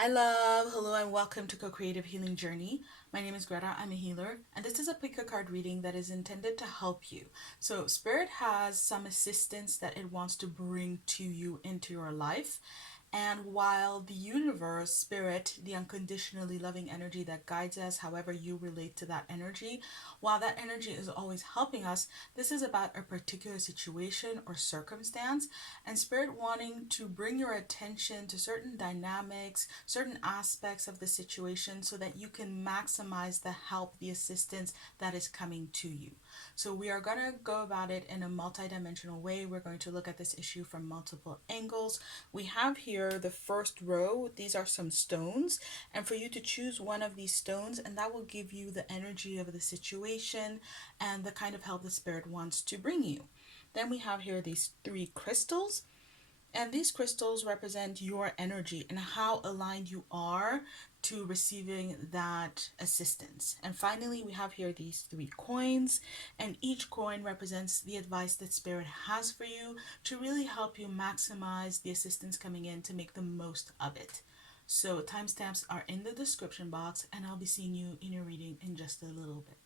Hi love, hello and welcome to Co-Creative Healing Journey. My name is Greta, I'm a healer, and this is a pick a card reading that is intended to help you. So Spirit has some assistance that it wants to bring to you into your life. And while the universe, spirit, the unconditionally loving energy that guides us, however you relate to that energy, while that energy is always helping us, this is about a particular situation or circumstance, and spirit wanting to bring your attention to certain dynamics, certain aspects of the situation so that you can maximize the help, the assistance that is coming to you. So we are going to go about it in a multidimensional way. We're going to look at this issue from multiple angles. We have here the first row. These are some stones, and for you to choose one of these stones, and that will give you the energy of the situation and the kind of help the spirit wants to bring you. Then we have here these three crystals, and these crystals represent your energy and how aligned you are to receiving that assistance. And finally, we have here these three coins, and each coin represents the advice that Spirit has for you to really help you maximize the assistance coming in to make the most of it. So timestamps are in the description box, and I'll be seeing you in your reading in just a little bit.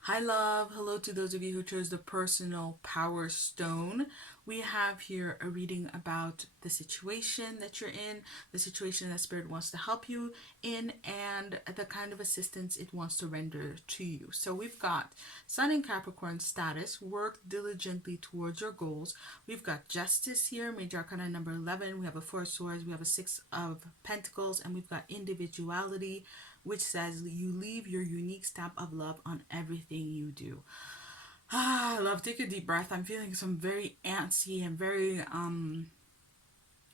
Hi love, hello to those of you who chose the personal power stone. We have here a reading about the situation that you're in, the situation that spirit wants to help you in, and the kind of assistance it wants to render to you. So we've got Sun in Capricorn status, work diligently towards your goals. We've got justice here, major arcana number 11. We have a four of swords, we have a six of pentacles, and we've got individuality, which says you leave your unique stamp of love on everything you do. Love, take a deep breath. I'm feeling some very antsy and very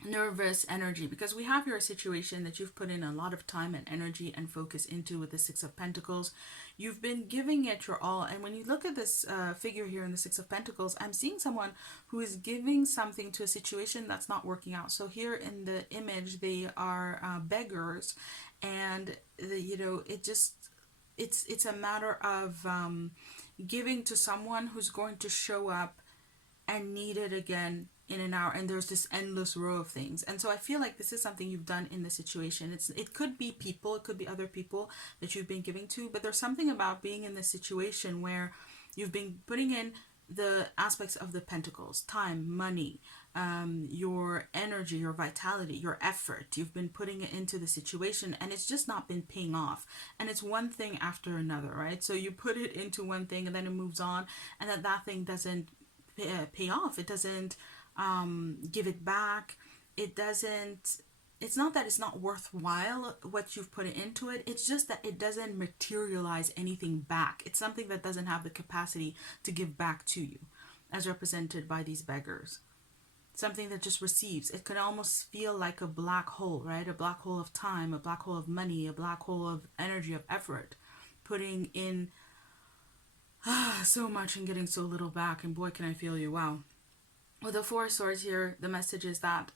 nervous energy because we have here a situation that you've put in a lot of time and energy and focus into with the Six of Pentacles. You've been giving it your all, and when you look at this figure here in the Six of Pentacles, I'm seeing someone who is giving something to a situation that's not working out. So here in the image, they are beggars, and it's a matter of giving to someone who's going to show up and need it again in an hour, and there's this endless row of things. And so I feel like this is something you've done in the situation. It could be people, it could be other people that you've been giving to, but there's something about being in this situation where you've been putting in the aspects of the pentacles, time, money, your energy, your vitality, your effort. You've been putting it into the situation, and it's just not been paying off. And it's one thing after another, right? So you put it into one thing and then it moves on, and that thing doesn't pay off. It doesn't give it back. It's not that it's not worthwhile what you've put into it. It's just that it doesn't materialize anything back. It's something that doesn't have the capacity to give back to you, as represented by these beggars. Something that just receives. It can almost feel like a black hole, right? A black hole of time, a black hole of money, a black hole of energy, of effort, putting in so much and getting so little back. And boy, can I feel you. Wow. With the Four of Swords here, the message is that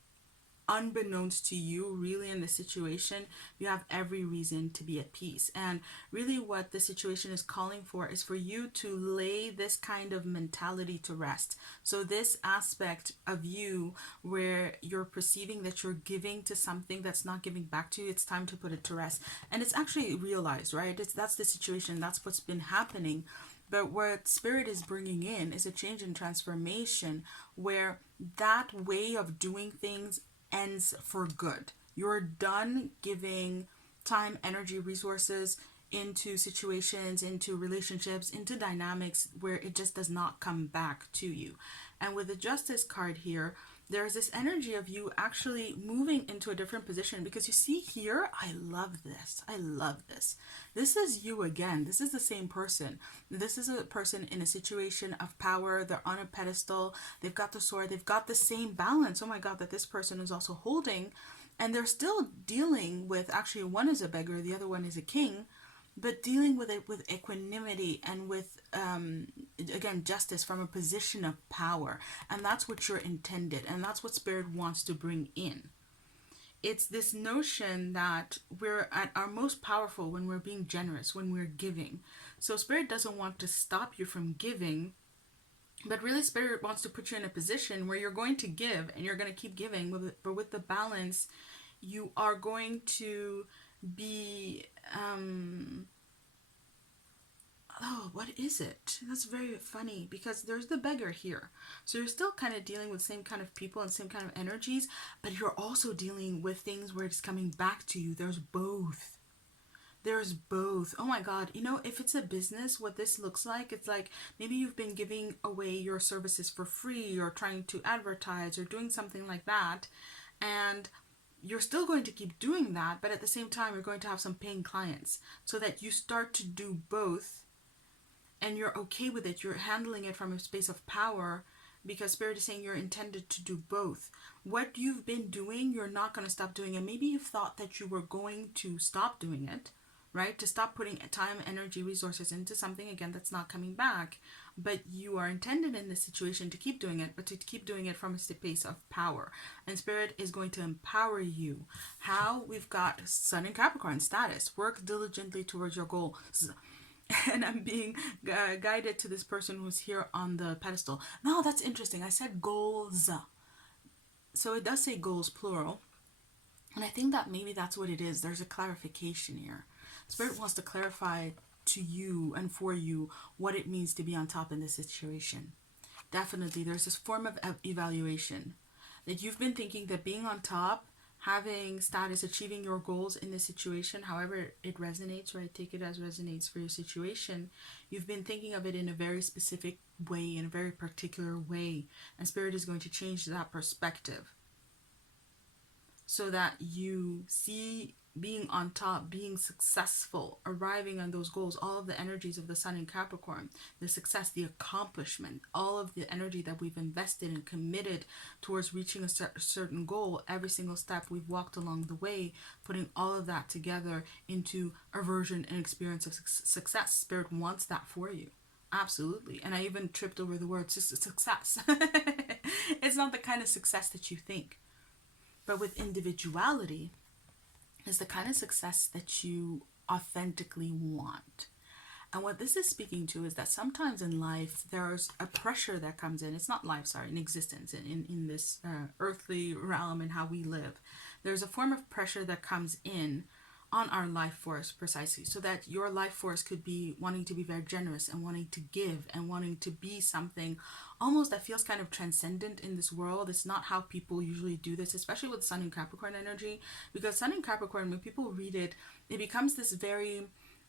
unbeknownst to you, really in the situation, you have every reason to be at peace. And really what the situation is calling for is for you to lay this kind of mentality to rest. So this aspect of you where you're perceiving that you're giving to something that's not giving back to you, it's time to put it to rest. And it's actually realized, right? That's the situation. That's what's been happening. But what Spirit is bringing in is a change and transformation where that way of doing things ends for good. You're done giving time, energy, resources into situations, into relationships, into dynamics where it just does not come back to you. And with the Justice card here, there's this energy of you actually moving into a different position, because you see here, I love this. I love this. This is you again. This is the same person. This is a person in a situation of power. They're on a pedestal. They've got the sword. They've got the same balance. Oh my God, that this person is also holding. And they're still dealing with, actually one is a beggar, the other one is a king, but dealing with it with equanimity and with, again, justice from a position of power. And that's what you're intended. And that's what Spirit wants to bring in. It's this notion that we're at our most powerful when we're being generous, when we're giving. So Spirit doesn't want to stop you from giving, But really, Spirit wants to put you in a position where you're going to give and you're going to keep giving, but with the balance, you are going to be, oh, what is it? That's very funny because there's the beggar here. So you're still kind of dealing with the same kind of people and same kind of energies, but you're also dealing with things where it's coming back to you. There's both. There's both. Oh my God. You know, if it's a business, what this looks like, it's like maybe you've been giving away your services for free or trying to advertise or doing something like that. And you're still going to keep doing that, but at the same time, you're going to have some paying clients so that you start to do both and you're okay with it. You're handling it from a space of power because Spirit is saying you're intended to do both. What you've been doing, you're not going to stop doing. And maybe you've thought that you were going to stop doing it, right? To stop putting time, energy, resources into something, again, that's not coming back. But you are intended in this situation to keep doing it, but to keep doing it from a space of power. And Spirit is going to empower you. How? We've got Sun in Capricorn status. Work diligently towards your goal. And I'm being guided to this person who's here on the pedestal. No, that's interesting. I said goals. So it does say goals, plural. And I think that maybe that's what it is. There's a clarification here. Spirit wants to clarify to you and for you what it means to be on top in this situation. Definitely, there's this form of evaluation that you've been thinking that being on top, having status, achieving your goals in this situation, however it resonates, right? Take it as resonates for your situation. You've been thinking of it in a very specific way, in a very particular way. And Spirit is going to change that perspective so that you see being on top, being successful, arriving on those goals, all of the energies of the Sun in Capricorn, the success, the accomplishment, all of the energy that we've invested and committed towards reaching a certain goal, every single step we've walked along the way, putting all of that together into a version and experience of success. Spirit wants that for you. Absolutely. And I even tripped over the word success. It's not the kind of success that you think. But with individuality, is the kind of success that you authentically want. And what this is speaking to is that sometimes in life, there's a pressure that comes in. It's not life, sorry, in existence, in this earthly realm and how we live. There's a form of pressure that comes in on our life force precisely, so that your life force could be wanting to be very generous and wanting to give and wanting to be something almost that feels kind of transcendent in this world. It's not how people usually do this, especially with Sun in Capricorn energy, because Sun in Capricorn, when people read it, it becomes this very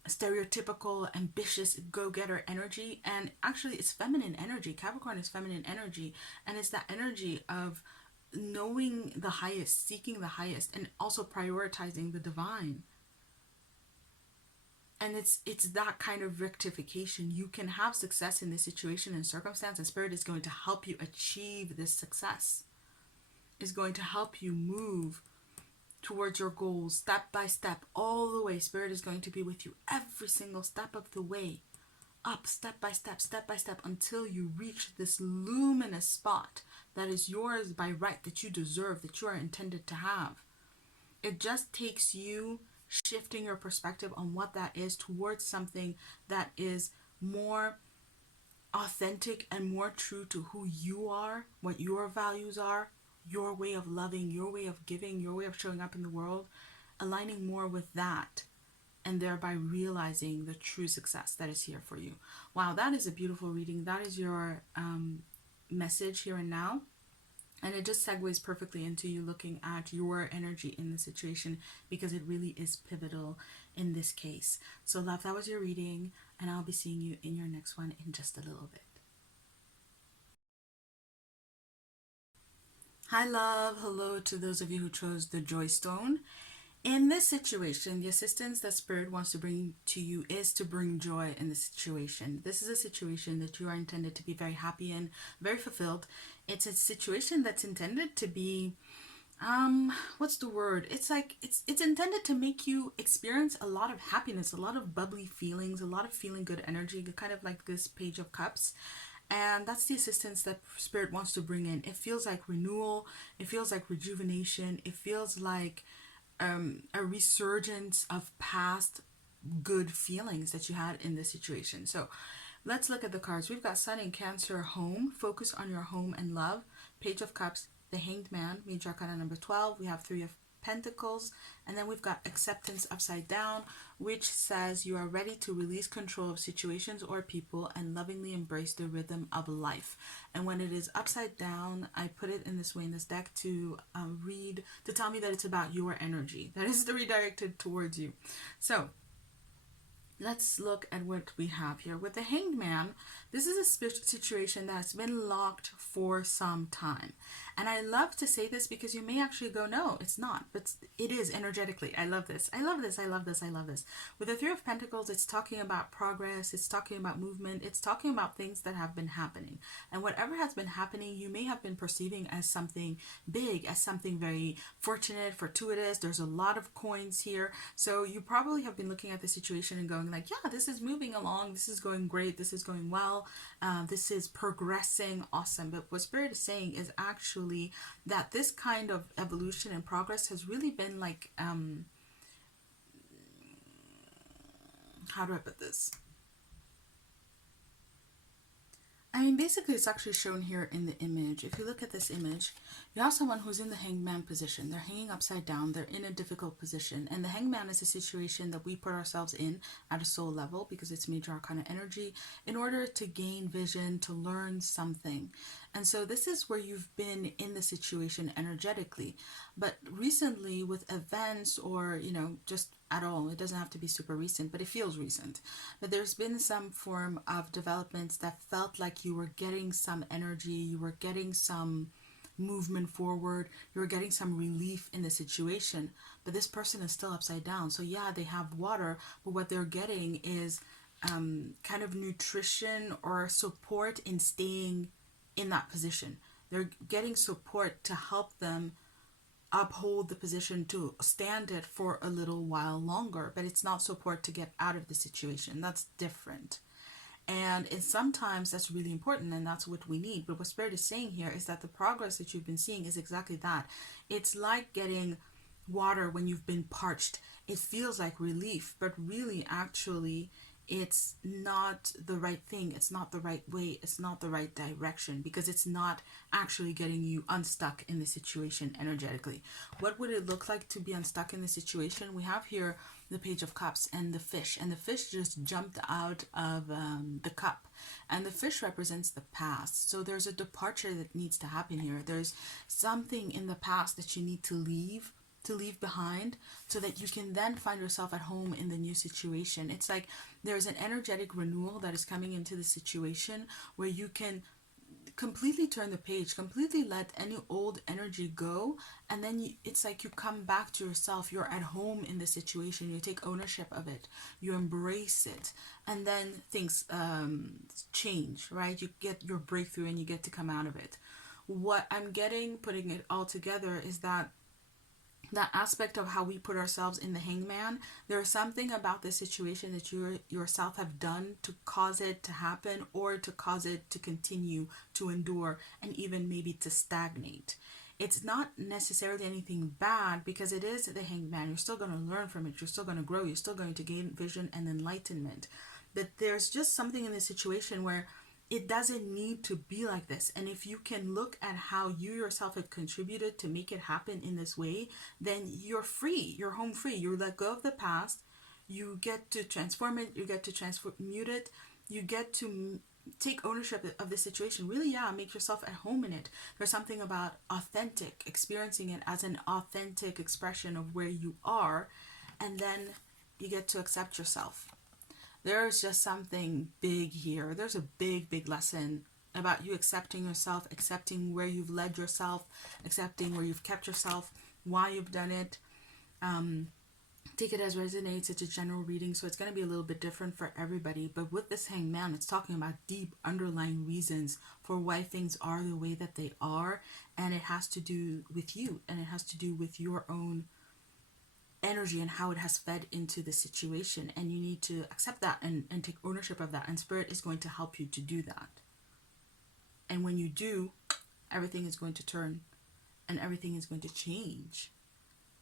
stereotypical, ambitious, go-getter energy. And actually it's feminine energy. Capricorn is feminine energy, and it's that energy of knowing the highest, seeking the highest, and also prioritizing the divine. And it's that kind of rectification. You can have success in this situation and circumstance, and Spirit is going to help you achieve this success. Is going to help you move towards your goals step by step, all the way. Spirit is going to be with you every single step of the way, up step by step, until you reach this luminous spot that is yours by right, that you deserve, that you are intended to have. It just takes you shifting your perspective on what that is towards something that is more authentic and more true to who you are, what your values are, your way of loving, your way of giving, your way of showing up in the world, aligning more with that, and thereby realizing the true success that is here for you. Wow, that is a beautiful reading. That is your message here and now. And it just segues perfectly into you looking at your energy in the situation, because it really is pivotal in this case. So love, that was your reading, and I'll be seeing you in your next one in just a little bit. Hi love, hello to those of you who chose the Joy Stone. In this situation, the assistance that Spirit wants to bring to you is to bring joy in the situation. This is a situation that you are intended to be very happy in, very fulfilled. It's a situation that's intended to be, what's the word? It's like, it's intended to make you experience a lot of happiness, a lot of bubbly feelings, a lot of feeling good energy, kind of like this Page of Cups. And that's the assistance that Spirit wants to bring in. It feels like renewal. It feels like rejuvenation. It feels like a resurgence of past good feelings that you had in this situation. So Let's look at the cards. We've got Sun in Cancer, home. Focus on your home and love. Page of Cups, the Hanged Man, Major Arcana number 12. We have Three of Pentacles, and then we've got Acceptance upside down, which says you are ready to release control of situations or people and lovingly embrace the rhythm of life. And when it is upside down, I put it in this way in this deck to read, to tell me that it's about your energy that is redirected towards you. So let's look at what we have here. With the Hanged Man, this is a situation that's been locked for some time. And I love to say this because you may actually go, no, it's not. But it is energetically. I love this. I love this. I love this. I love this. With the Three of Pentacles, it's talking about progress. It's talking about movement. It's talking about things that have been happening. And whatever has been happening, you may have been perceiving as something big, as something very fortunate, fortuitous. There's a lot of coins here. So you probably have been looking at the situation and going like, yeah, this is moving along. This is going great. This is going well. This is progressing. Awesome. But what Spirit is saying is actually that this kind of evolution and progress has really been like, how do I put this? I mean, basically, it's actually shown here in the image. If you look at this image, you have someone who's in the hangman position. They're hanging upside down. They're in a difficult position. And the hangman is a situation that we put ourselves in at a soul level because it's major arcana energy in order to gain vision, to learn something. And so this is where you've been in the situation energetically. But recently with events or, you know, just at all, it doesn't have to be super recent, but it feels recent. But there's been some form of developments that felt like you were getting some energy, you were getting some movement forward, you were getting some relief in the situation. But this person is still upside down. So yeah, they have water, but what they're getting is kind of nutrition or support in staying in that position. They're getting support to help them uphold the position, to stand it for a little while longer, but it's not support to get out of the situation. That's different. And sometimes that's really important, and that's what we need. But what Spirit is saying here is that the progress that you've been seeing is exactly that. It's like getting water when you've been parched. It feels like relief, but really actually it's not the right thing. It's not the right way. It's not the right direction because it's not actually getting you unstuck in the situation energetically. What would it look like to be unstuck in the situation? We have here the Page of Cups and the fish. And the fish just jumped out of the cup. And the fish represents the past. So there's a departure that needs to happen here. There's something in the past that you need to leave behind so that you can then find yourself at home in the new situation. It's like there's an energetic renewal that is coming into the situation where you can completely turn the page, completely let any old energy go, and then it's like you come back to yourself. You're at home in the situation. You take ownership of it. You embrace it, and then things change, right? You get your breakthrough and you get to come out of it. What I'm getting, putting it all together, is that aspect of how we put ourselves in the hangman. There's something about the situation that you yourself have done to cause it to happen, or to cause it to continue to endure, and even maybe to stagnate. It's not necessarily anything bad because it is the hangman. You're still going to learn from it. You're still going to grow. You're still going to gain vision and enlightenment. But there's just something in the situation where it doesn't need to be like this. And if you can look at how you yourself have contributed to make it happen in this way, then you're free. You're home free. You let go of the past. You get to transform it. You get to transmute it. You get to take ownership of the situation. Really, yeah, make yourself at home in it. There's something about authentic, experiencing it as an authentic expression of where you are. And then you get to accept yourself. There's just something big here. There's a big, big lesson about you accepting yourself, accepting where you've led yourself, accepting where you've kept yourself, why you've done it. Take it as resonates. It's a general reading, so it's going to be a little bit different for everybody. But with this hangman, it's talking about deep underlying reasons for why things are the way that they are. And it has to do with you, and it has to do with your own energy and how it has fed into the situation, and you need to accept that and take ownership of that, and Spirit is going to help you to do that. And when you do, everything is going to turn and everything is going to change,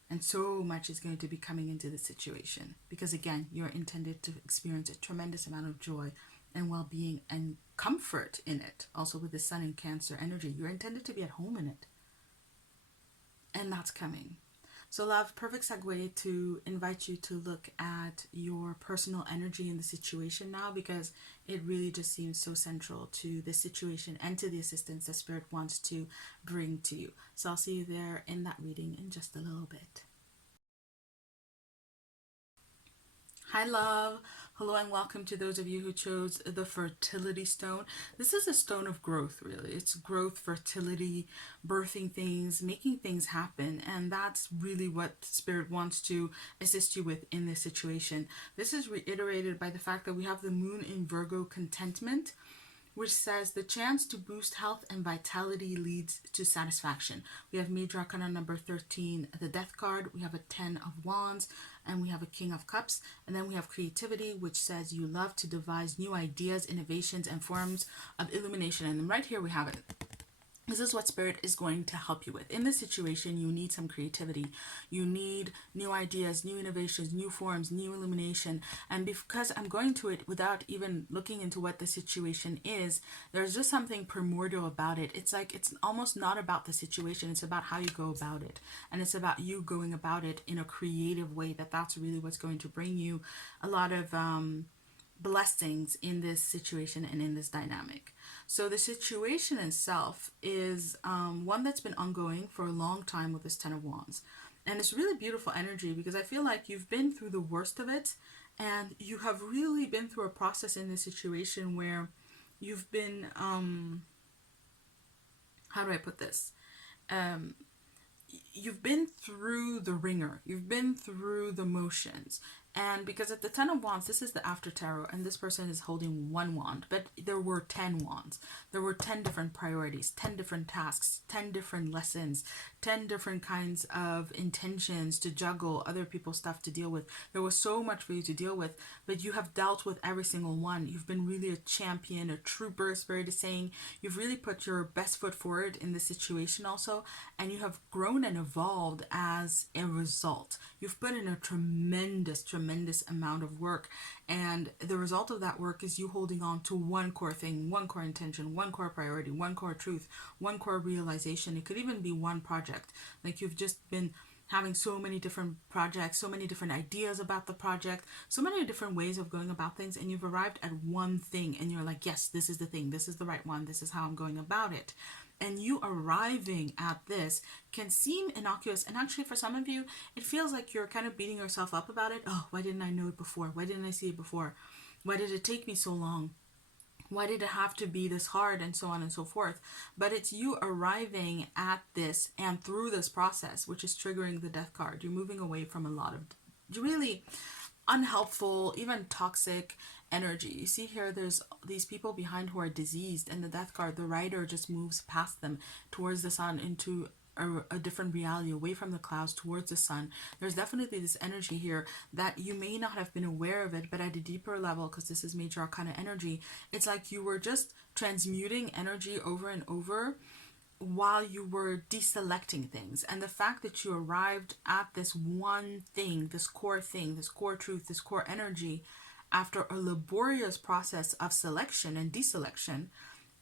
and so much is going to be coming into the situation because, again, you're intended to experience a tremendous amount of joy and well-being and comfort in it. Also with the sun and Cancer energy, you're intended to be at home in it. And that's coming. So love, perfect segue to invite you to look at your personal energy in the situation now, because it really just seems so central to this situation and to the assistance that Spirit wants to bring to you. So I'll see you there in that reading in just a little bit. Hi love, hello and welcome to those of you who chose the fertility stone. This is a stone of growth, really. It's growth, fertility, birthing things, making things happen, and that's really what Spirit wants to assist you with in this situation. This is reiterated by the fact that we have the moon in Virgo, contentment, which says the chance to boost health and vitality leads to satisfaction. We have Major Arcana number 13, the Death card. We have a 10 of Wands, and we have a King of Cups. And then we have creativity, which says you love to devise new ideas, innovations, and forms of illumination. And right here we have it. This is what Spirit is going to help you with. In this situation, you need some creativity. You need new ideas, new innovations, new forms, new illumination. And because I'm going to it without even looking into what the situation is, there's just something primordial about it. It's like it's almost not about the situation. It's about how you go about it. And it's about you going about it in a creative way. That's really what's going to bring you a lot of blessings in this situation and in this dynamic. So the situation itself is one that's been ongoing for a long time with this 10 of Wands. And it's really beautiful energy, because I feel like you've been through the worst of it, and you have really been through a process in this situation where you've been, how do I put this? You've been through the ringer. You've been through the motions. And because at the 10 of Wands, this is the after tarot, and this person is holding one wand, but there were 10 wands. There were 10 different priorities, 10 different tasks, 10 different lessons, 10 different kinds of intentions to juggle, other people's stuff to deal with. There was so much for you to deal with, but you have dealt with every single one. You've been really a champion, a trooper, Spirit is saying. You've really put your best foot forward in this situation also, and you have grown and evolved as a result. You've put in a tremendous amount of work, and the result of that work is you holding on to one core thing, one core intention, one core priority, one core truth, one core realization. It could even be one project. Like you've just been having so many different projects, so many different ideas about the project, so many different ways of going about things, and you've arrived at one thing, and you're like, yes, this is the thing, this is the right one, this is how I'm going about it. And you arriving at this can seem innocuous. And actually, for some of you, it feels like you're kind of beating yourself up about it. Oh, why didn't I know it before? Why didn't I see it before? Why did it take me so long? Why did it have to be this hard? And so on and so forth. But it's you arriving at this and through this process, which is triggering the Death card. You're moving away from a lot of really unhelpful, even toxic energy. You see here, there's these people behind who are diseased, and the Death card, the rider just moves past them towards the sun into a different reality, away from the clouds towards the sun. There's definitely this energy here that you may not have been aware of it, but at a deeper level, because this is Major Arcana energy, it's like you were just transmuting energy over and over while you were deselecting things. And the fact that you arrived at this one thing, this core truth, this core energy, after a laborious process of selection and deselection,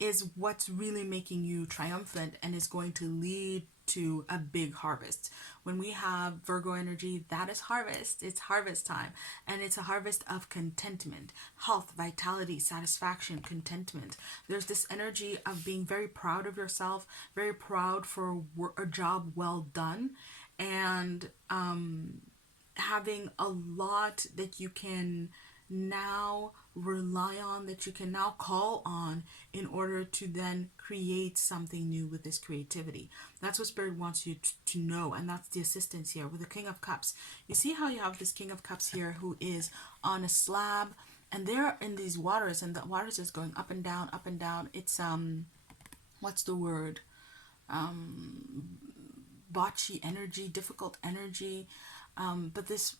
is what's really making you triumphant and is going to lead to a big harvest. When we have Virgo energy, that is harvest. It's harvest time, and it's a harvest of contentment, health, vitality, satisfaction, contentment. There's this energy of being very proud of yourself, very proud for a job well done, and having a lot that you can now rely on, that you can now call on in order to then create something new with this creativity. That's what Spirit wants you to know, and that's the assistance here with the King of Cups. You see how you have this King of Cups here who is on a slab, and they're in these waters, and the waters is going up and down, up and down. It's what's the word? Botchy energy, difficult energy, but this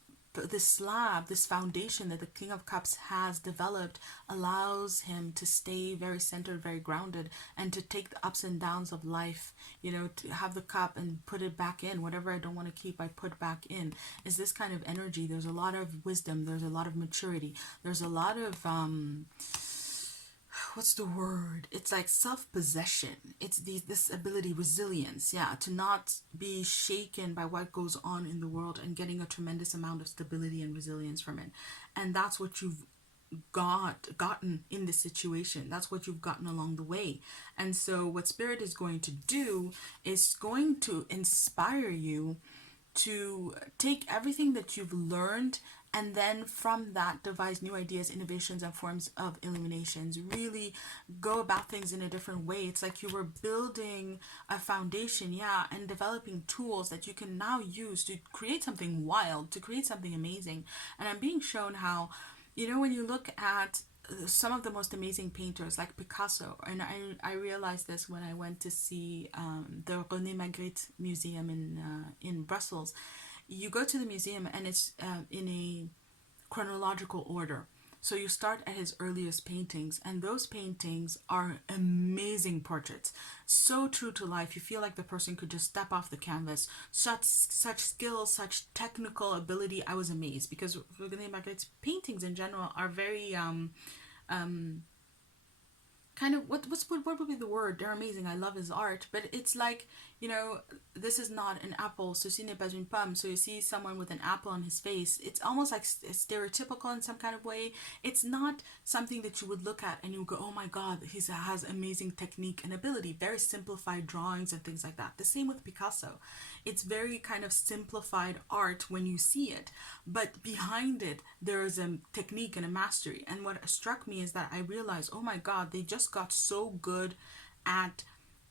slab, this foundation that the King of Cups has developed allows him to stay very centered, very grounded, and to take the ups and downs of life, you know, to have the cup and put it back in. Whatever I don't want to keep, I put back in. Is this kind of energy. There's a lot of wisdom. There's a lot of maturity. There's a lot of what's the word? It's like self-possession. It's this ability, resilience, yeah, to not be shaken by what goes on in the world and getting a tremendous amount of stability and resilience from it. And that's what you've gotten in this situation. That's what you've gotten along the way. And so what Spirit is going to do is going to inspire you to take everything that you've learned and then from that devise new ideas, innovations, and forms of illuminations. Really go about things in a different way. It's like you were building a foundation, yeah, and developing tools that you can now use to create something wild, to create something amazing. And I'm being shown how, when you look at some of the most amazing painters like Picasso, and I realized this when I went to see the René Magritte Museum in Brussels. You go to the museum and it's in a chronological order. So you start at his earliest paintings, and those paintings are amazing portraits. So true to life. You feel like the person could just step off the canvas. Such skill, such technical ability. I was amazed because René Magritte's paintings in general are very kind of what would be the word? They're amazing. I love his art, but it's like, this is not an apple, ceci n'est pas une pomme. So you see someone with an apple on his face, it's almost like stereotypical in some kind of way. It's not something that you would look at and you go, oh my god, he has amazing technique and ability. Very simplified drawings and things like that. The same with Picasso. It's very kind of simplified art when you see it, but behind it there is a technique and a mastery. And what struck me is that I realized, oh my god, they just got so good at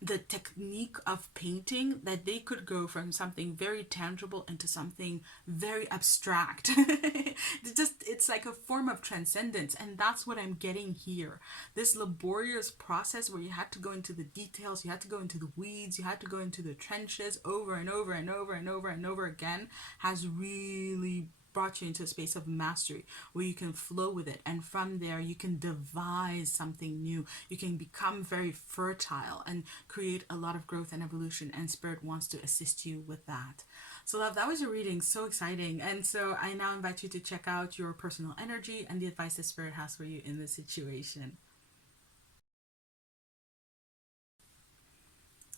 the technique of painting that they could go from something very tangible into something very abstract. It's like a form of transcendence, and that's what I'm getting here. This laborious process where you had to go into the details, you had to go into the weeds, you had to go into the trenches over and over and over and over and over again has really brought you into a space of mastery where you can flow with it, and from there you can devise something new. You can become very fertile and create a lot of growth and evolution, and Spirit wants to assist you with that. So love, that was your reading. So exciting. And so I now invite you to check out your personal energy and the advice that Spirit has for you in this situation.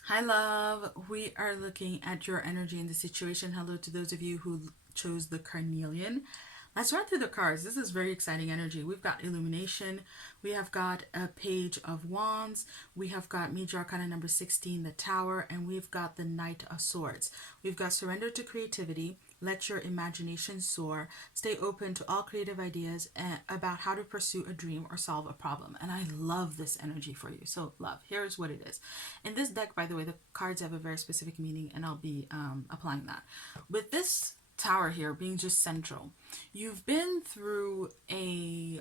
Hi love, we are looking at your energy in the situation. Hello to those of you who chose the Carnelian. Let's run through the cards. This is very exciting energy. We've got illumination. We have got a page of wands. We have got Major Arcana number 16, the Tower, and we've got the Knight of Swords. We've got surrender to creativity. Let your imagination soar. Stay open to all creative ideas about how to pursue a dream or solve a problem. And I love this energy for you. So love, here's what it is. In this deck, by the way, the cards have a very specific meaning, and I'll be applying that. With this Tower here being just central, you've been through a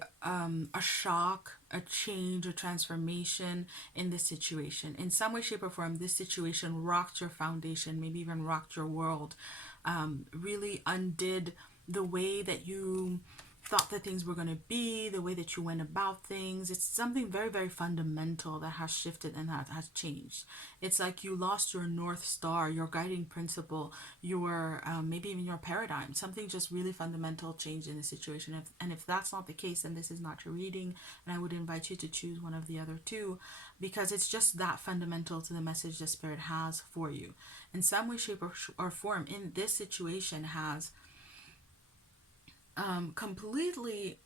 shock, a change, a transformation in this situation. In some way, shape, or form, this situation rocked your foundation, maybe even rocked your world, really undid the way that you thought that things were going to be, the way that you went about things. It's something very, very fundamental that has shifted and that has changed. It's like you lost your North Star, your guiding principle, your maybe even your paradigm. Something just really fundamental changed in the situation. And if that's not the case, then this is not your reading. And I would invite you to choose one of the other two, because it's just that fundamental to the message that Spirit has for you. In some way, shape, or form, in this situation has completely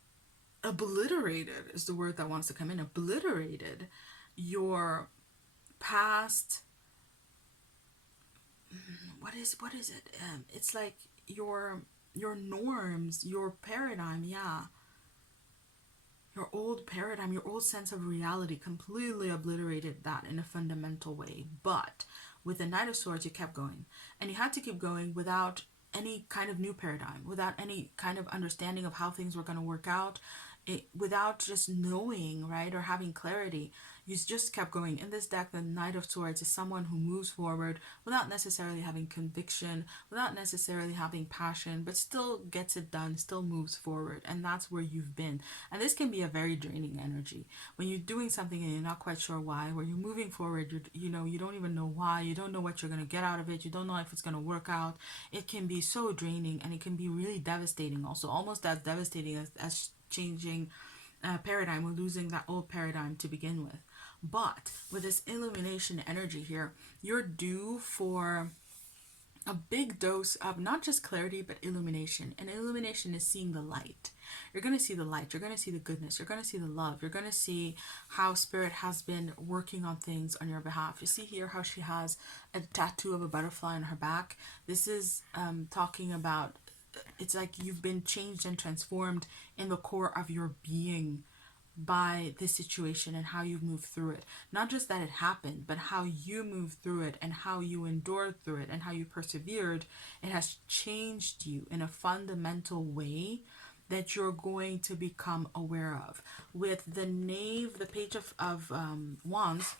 obliterated is the word that wants to come in. Obliterated your past. What is it? It's like your norms, your paradigm. Yeah, your old paradigm, your old sense of reality. Completely obliterated that in a fundamental way. But with the Knight of Swords, you kept going, and you had to keep going without any kind of new paradigm, without any kind of understanding of how things were going to work out, without just knowing, right, or having clarity. You just kept going. In this deck, the Knight of Swords is someone who moves forward without necessarily having conviction, without necessarily having passion, but still gets it done, still moves forward. And that's where you've been. And this can be a very draining energy. When you're doing something and you're not quite sure why, where you're moving forward, you don't even know why, you don't know what you're going to get out of it, you don't know if it's going to work out. It can be so draining, and it can be really devastating also, almost as devastating as changing paradigm. We're losing that old paradigm to begin with. But with this illumination energy here, you're due for a big dose of not just clarity but illumination. And illumination is seeing the light. You're going to see the light, you're going to see the goodness, you're going to see the love, you're going to see how spirit has been working on things on your behalf. You see here how she has a tattoo of a butterfly on her back. This is talking about, it's like you've been changed and transformed in the core of your being by this situation and how you've moved through it. Not just that it happened, but how you moved through it and how you endured through it and how you persevered. It has changed you in a fundamental way that you're going to become aware of. With the Knave, the Page of Wands,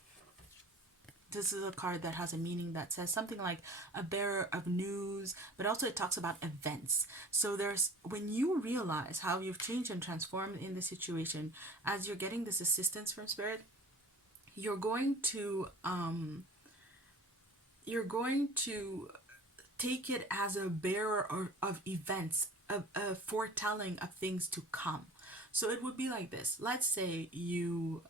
this is a card that has a meaning that says something like a bearer of news, but also it talks about events. So there's, when you realize how you've changed and transformed in the situation, as you're getting this assistance from spirit, you're going to take it as a bearer of events, a foretelling of things to come. So it would be like this. Let's say you,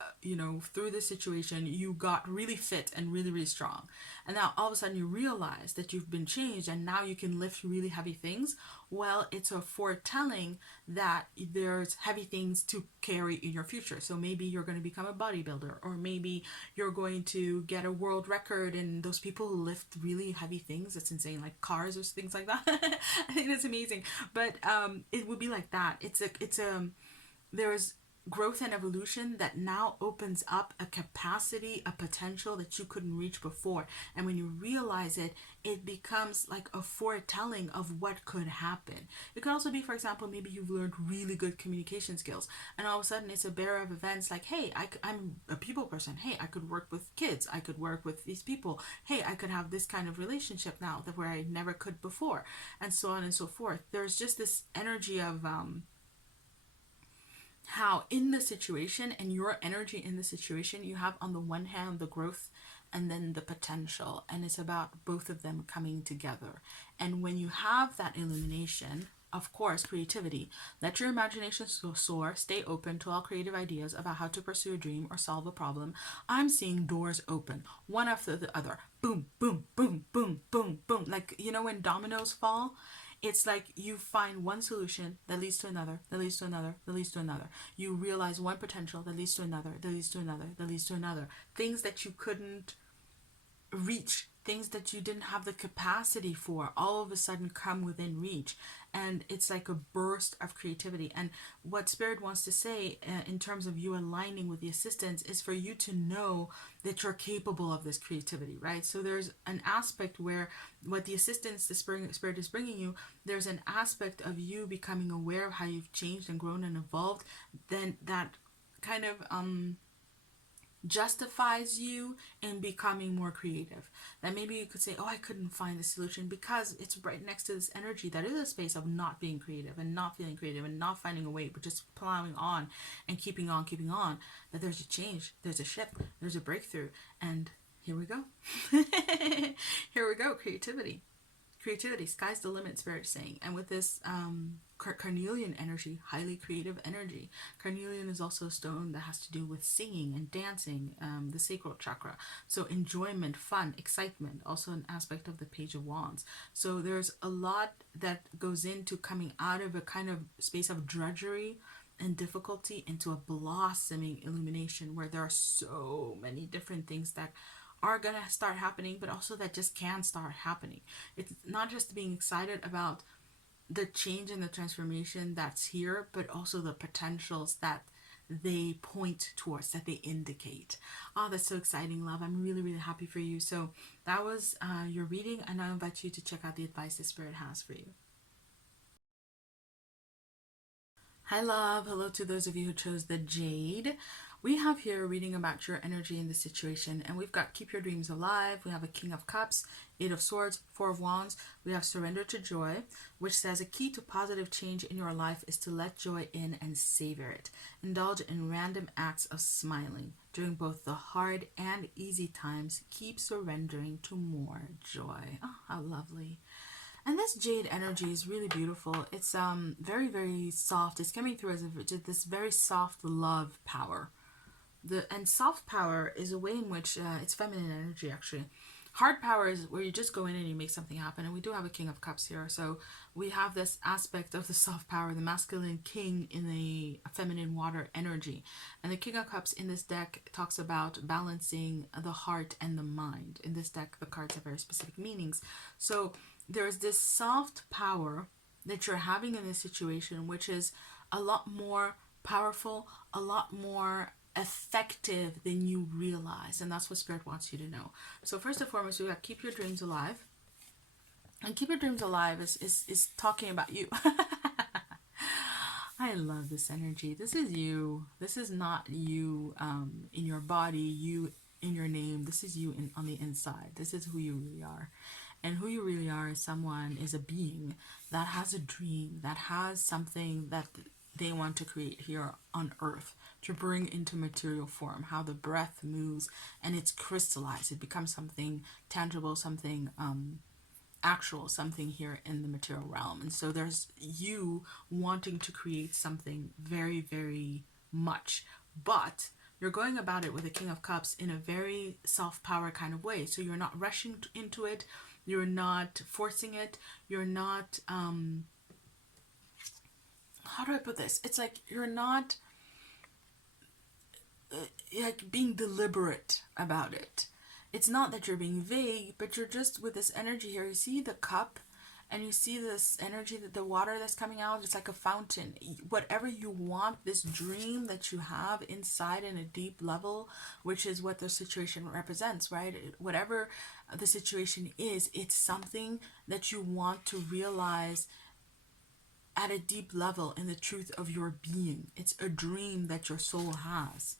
through this situation, you got really fit and really, really strong. And now all of a sudden you realize that you've been changed and now you can lift really heavy things. Well, it's a foretelling that there's heavy things to carry in your future. So maybe you're going to become a bodybuilder, or maybe you're going to get a world record. And those people who lift really heavy things, it's insane, like cars or things like that. I think that's amazing. But it would be like that. There's growth and evolution that now opens up a capacity, a potential that you couldn't reach before. And when you realize it, it becomes like a foretelling of what could happen. It could also be, for example, maybe you've learned really good communication skills, and all of a sudden it's a bearer of events like, hey, I'm a people person. Hey, I could work with kids. I could work with these people. Hey, I could have this kind of relationship now that where I never could before, and so on and so forth. There's just this energy of how in the situation and your energy in the situation, you have on the one hand the growth and then the potential, and it's about both of them coming together. And when you have that illumination, of course, creativity, let your imagination soar, stay open to all creative ideas about how to pursue a dream or solve a problem. I'm seeing doors open one after the other, boom, boom, boom, boom, boom, boom, like, when dominoes fall. It's like you find one solution that leads to another, that leads to another, that leads to another. You realize one potential that leads to another, that leads to another, that leads to another. Things that you couldn't reach, things that you didn't have the capacity for, all of a sudden come within reach. And it's like a burst of creativity. And what Spirit wants to say in terms of you aligning with the assistants is for you to know that you're capable of this creativity, right? So there's an aspect where what the assistants, the Spirit is bringing you, there's an aspect of you becoming aware of how you've changed and grown and evolved, then that kind of justifies you in becoming more creative. That maybe you could say, oh, I couldn't find the solution because it's right next to this energy that is a space of not being creative and not feeling creative and not finding a way, but just plowing on and keeping on, that there's a change, there's a shift, there's a breakthrough. And here we go. Here we go. Creativity, sky's the limit, Spirit saying. And with this Carnelian energy, highly creative energy. Carnelian is also a stone that has to do with singing and dancing, the sacral chakra. So enjoyment, fun, excitement, also an aspect of the Page of Wands. So there's a lot that goes into coming out of a kind of space of drudgery and difficulty into a blossoming illumination where there are so many different things that are going to start happening, but also that just can start happening. It's not just being excited about the change and the transformation that's here, but also the potentials that they point towards, that they indicate. Oh, that's so exciting, love. I'm really, really happy for you. So that was your reading, and I invite you to check out the advice the Spirit has for you. Hi, love. Hello to those of you who chose the Jade. We have here a reading about your energy in this situation, and we've got Keep Your Dreams Alive. We have a King of Cups, Eight of Swords, Four of Wands. We have Surrender to Joy, which says a key to positive change in your life is to let joy in and savor it. Indulge in random acts of smiling. During both the hard and easy times, keep surrendering to more joy. Oh, how lovely. And this jade energy is really beautiful. It's very, very soft. It's coming through as this very soft love power. And soft power is a way in which it's feminine energy, actually. Hard power is where you just go in and you make something happen. And we do have a King of Cups here. So we have this aspect of the soft power, the masculine king in the feminine water energy. And the King of Cups in this deck talks about balancing the heart and the mind. In this deck, the cards have very specific meanings. So there's this soft power that you're having in this situation, which is a lot more powerful, a lot more effective than you realize. And that's what Spirit wants you to know. So first and foremost, we got keep your dreams alive. And keep your dreams alive is talking about you. I love this energy. This is you. This is not you in your body, you in your name. This is you on the inside. This is who you really are. And who you really are is a being that has a dream, that has something that they want to create here on earth, to bring into material form, how the breath moves and it's crystallized. It becomes something tangible, something actual, something here in the material realm. And so there's you wanting to create something very, very much, but you're going about it with the King of Cups in a very soft power kind of way. So you're not rushing into it. You're not forcing it. You're not, how do I put this? It's like you're not like being deliberate about it. It's not that you're being vague, but you're just with this energy here. You see the cup and you see this energy, that the water that's coming out, it's like a fountain. Whatever you want, this dream that you have inside in a deep level, which is what the situation represents, right? Whatever the situation is, it's something that you want to realize at a deep level in the truth of your being. It's a dream that your soul has.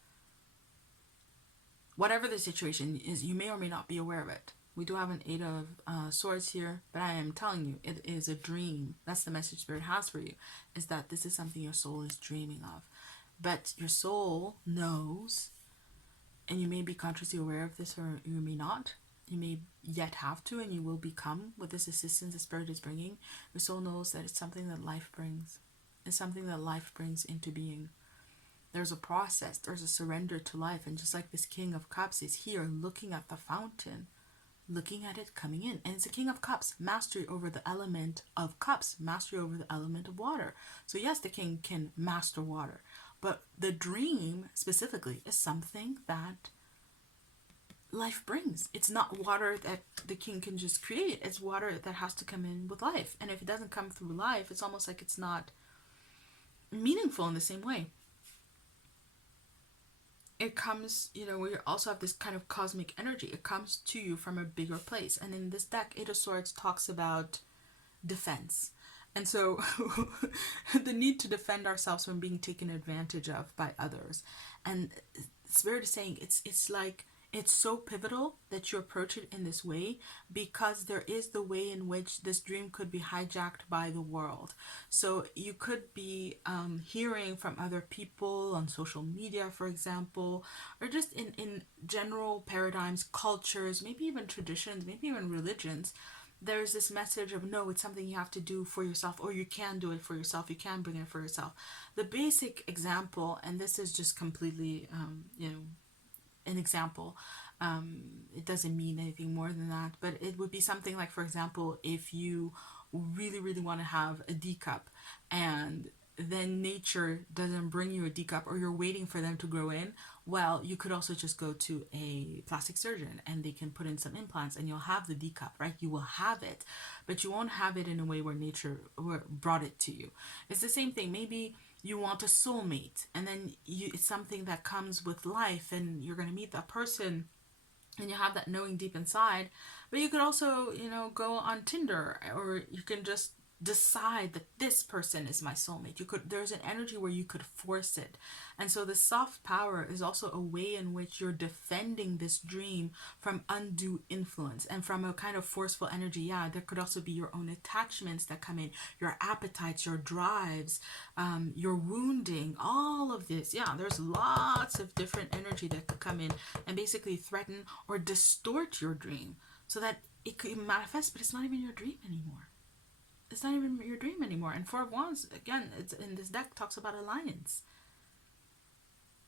Whatever the situation is, you may or may not be aware of it. We do have an 8 of Swords here, but I am telling you, it is a dream. That's the message Spirit has for you, is that this is something your soul is dreaming of. But your soul knows, and you may be consciously aware of this or you may not. You may yet have to, and you will become with this assistance the Spirit is bringing. Your soul knows that it's something that life brings. It's something that life brings into being. There's a process, there's a surrender to life. And just like this King of Cups is here looking at the fountain, looking at it coming in. And it's a King of Cups, mastery over the element of cups, mastery over the element of water. So yes, the king can master water, but the dream specifically is something that life brings. It's not water that the king can just create. It's water that has to come in with life. And if it doesn't come through life, it's almost like it's not meaningful in the same way. It comes, we also have this kind of cosmic energy. It comes to you from a bigger place. And in this deck, 8 of Swords talks about defense. And so the need to defend ourselves from being taken advantage of by others. And Spirit is saying it's like, it's so pivotal that you approach it in this way, because there is the way in which this dream could be hijacked by the world. So you could be hearing from other people on social media, for example, or just in general paradigms, cultures, maybe even traditions, maybe even religions. There's this message of, no, it's something you have to do for yourself, or you can do it for yourself, you can bring it for yourself. The basic example, and this is just completely, an example, it doesn't mean anything more than that, but it would be something like, for example, if you really, really want to have a D cup and then nature doesn't bring you a D cup, or you're waiting for them to grow in, well, you could also just go to a plastic surgeon and they can put in some implants and you'll have the D cup, right? You will have it, but you won't have it in a way where nature brought it to you. It's the same thing. Maybe you want a soulmate, and then it's something that comes with life, and you're going to meet that person and you have that knowing deep inside. But you could also, go on Tinder, or you can just decide that this person is my soulmate. There's an energy where you could force it. And so the soft power is also a way in which you're defending this dream from undue influence and from a kind of forceful energy. Yeah, there could also be your own attachments that come in, your appetites, your drives, your wounding, all of this. Yeah, there's lots of different energy that could come in and basically threaten or distort your dream so that it could manifest, but it's not even your dream anymore. it's not even your dream anymore. And Four of Wands, again, it's in this deck, talks about alliance.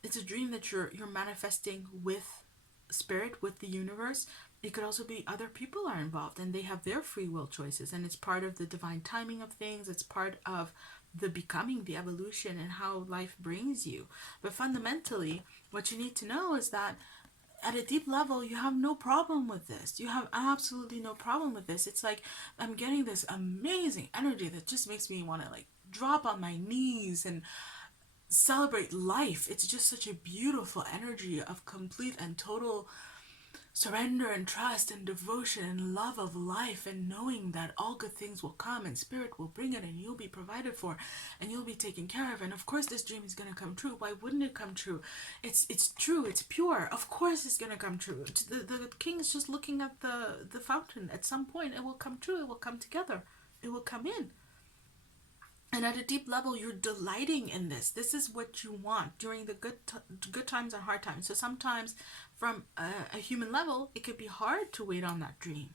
It's a dream that you're manifesting with spirit, with the universe. It could also be other people are involved and they have their free will choices, and it's part of the divine timing of things. It's part of the becoming, the evolution, and how life brings you. But fundamentally, what you need to know is that at a deep level, you have no problem with this. You have absolutely no problem with this. It's like I'm getting this amazing energy that just makes me want to like drop on my knees and celebrate life. It's just such a beautiful energy of complete and total surrender and trust and devotion and love of life, and knowing that all good things will come and spirit will bring it and you'll be provided for and you'll be taken care of. And of course this dream is going to come true. Why wouldn't it come true? It's true, it's pure. Of course it's going to come true. The king is just looking at the fountain. At some point it will come true. It will come together. It will come in. And at a deep level, you're delighting in this. This is what you want during the good times and hard times. So sometimes from a human level, it could be hard to wait on that dream.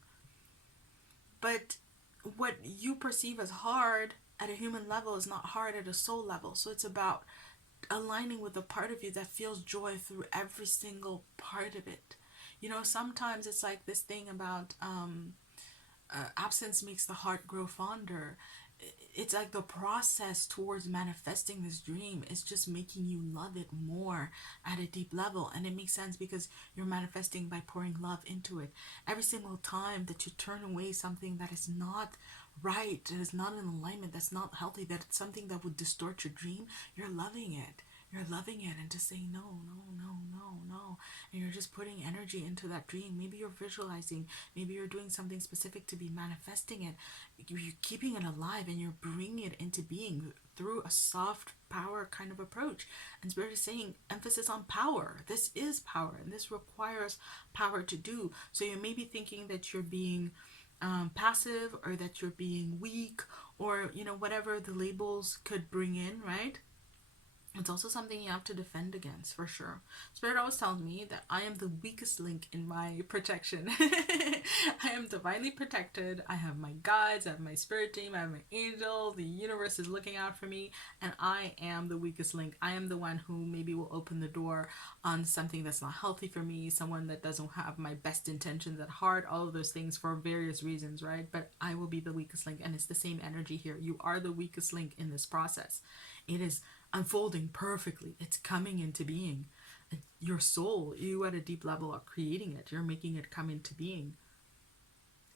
But what you perceive as hard at a human level is not hard at a soul level. So it's about aligning with the part of you that feels joy through every single part of it. You know, sometimes it's like this thing about absence makes the heart grow fonder. It's like the process towards manifesting this dream is just making you love it more at a deep level. And it makes sense because you're manifesting by pouring love into it. Every single time that you turn away something that is not right, that is not in alignment, that's not healthy, that's something that would distort your dream, you're loving it. You're loving it and just saying no, no, no, no, no. And you're just putting energy into that dream. Maybe you're visualizing. Maybe you're doing something specific to be manifesting it. You're keeping it alive and you're bringing it into being through a soft power kind of approach. And Spirit is saying emphasis on power. This is power and this requires power to do. So you may be thinking that you're being passive, or that you're being weak, or, you know, whatever the labels could bring in, right? It's also something you have to defend against, for sure. Spirit always tells me that I am the weakest link in my protection. I am divinely protected. I have my guides, I have my spirit team, I have my angel. The universe is looking out for me, and I am the weakest link. I am the one who maybe will open the door on something that's not healthy for me, someone that doesn't have my best intentions at heart, all of those things for various reasons, right? But I will be the weakest link, and it's the same energy here. You are the weakest link in this process. It is unfolding perfectly. It's coming into being. Your soul, you at a deep level are creating it. You're making it come into being.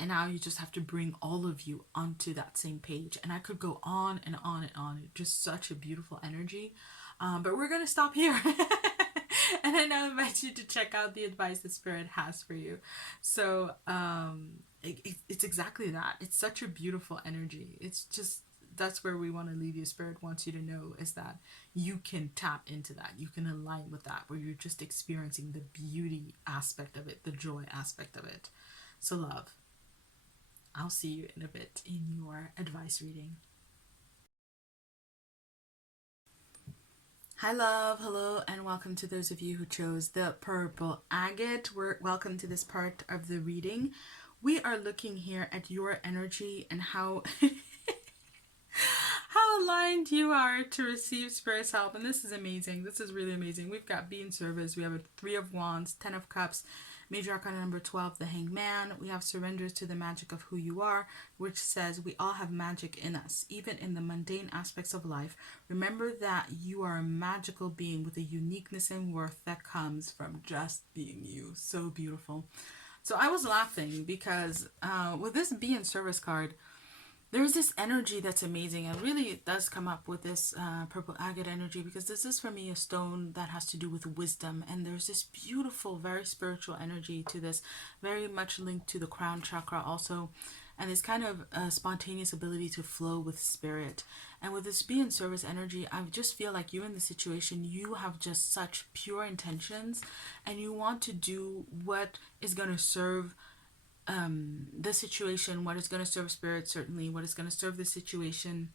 And now you just have to bring all of you onto that same page. And I could go on and on and on. It's just such a beautiful energy. But we're going to stop here. And I now invite you to check out the advice that Spirit has for you. So it's exactly that. It's such a beautiful energy. It's just, that's where we want to leave you. Spirit wants you to know is that you can tap into that. You can align with that, where you're just experiencing the beauty aspect of it, the joy aspect of it. So love, I'll see you in a bit in your advice reading. Hi love, hello, and welcome to those of you who chose the purple agate. Welcome to this part of the reading. We are looking here at your energy and how how aligned you are to receive Spirit's help. And this is amazing. This is really amazing. We've got be in service. We have a 3 of Wands, 10 of Cups, Major Arcana number 12, the Hanged Man. We have surrender to the magic of who you are, which says we all have magic in us, even in the mundane aspects of life. Remember that you are a magical being with a uniqueness and worth that comes from just being you. So beautiful. So I was laughing because with this be in service card, there's this energy that's amazing, and really it does come up with this purple agate energy, because this is for me a stone that has to do with wisdom, and there's this beautiful, very spiritual energy to this, very much linked to the crown chakra also, and this kind of spontaneous ability to flow with spirit. And with this be in service energy, I just feel like you in the situation, you have just such pure intentions, and you want to do what is going to serve the situation, what is going to serve Spirit, certainly, what is going to serve the situation,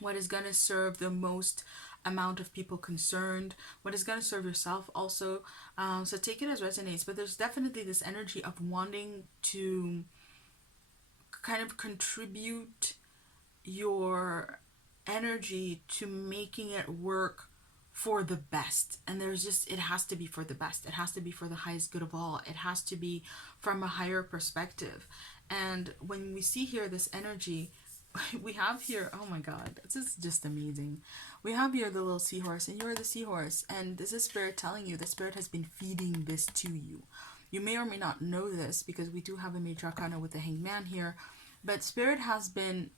what is going to serve the most amount of people concerned, what is going to serve yourself also. So take it as resonates, but there's definitely this energy of wanting to kind of contribute your energy to making it work for the best. And there's just, it has to be for the best. It has to be for the highest good of all. It has to be from a higher perspective. And when we see here this energy, we have here, oh my god, this is just amazing. We have here the little seahorse, and you're the seahorse, and this is spirit telling you the spirit has been feeding this to you. You may or may not know this because we do have a major arcana with the hanged man here, but spirit has been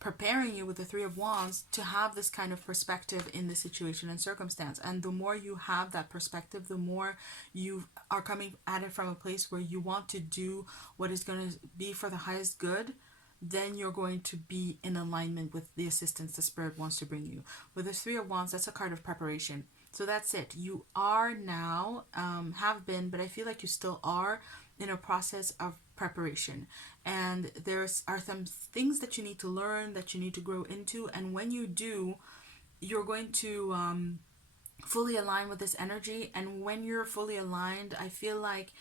preparing you with the Three of Wands to have this kind of perspective in the situation and circumstance. And the more you have that perspective, the more you are coming at it from a place where you want to do what is going to be for the highest good, then you're going to be in alignment with the assistance the spirit wants to bring you. With the Three of Wands, that's a card of preparation. So that's it. You are now, have been, but I feel like you still are in a process of preparation. And are some things that you need to learn, that you need to grow into. And when you do, you're going to fully align with this energy. And when you're fully aligned, I feel like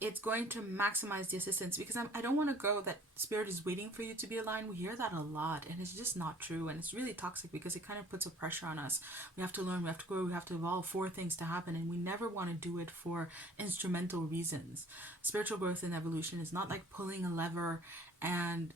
it's going to maximize the assistance, because I don't want to go that spirit is waiting for you to be aligned. We hear that a lot, and it's just not true, and it's really toxic because it kind of puts a pressure on us. We have to learn, we have to grow, we have to evolve for things to happen, and we never want to do it for instrumental reasons. Spiritual growth and evolution is not like pulling a lever and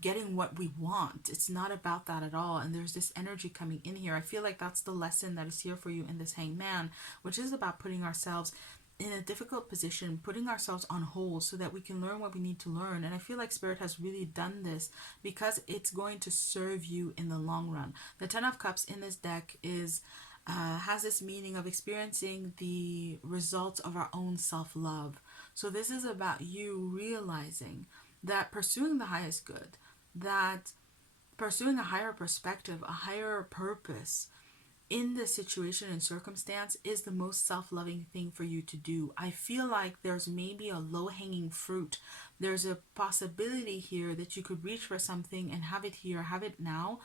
getting what we want. It's not about that at all. And there's this energy coming in here. I feel like that's the lesson that is here for you in this hanged man, which is about putting ourselves in a difficult position, putting ourselves on hold so that we can learn what we need to learn. And I feel like spirit has really done this because it's going to serve you in the long run. The Ten of Cups in this deck has this meaning of experiencing the results of our own self-love. So this is about you realizing that pursuing the highest good, that pursuing a higher perspective, a higher purpose in this situation and circumstance is the most self-loving thing for you to do. I feel like there's maybe a low-hanging fruit. There's a possibility here that you could reach for something and have it here, have it now.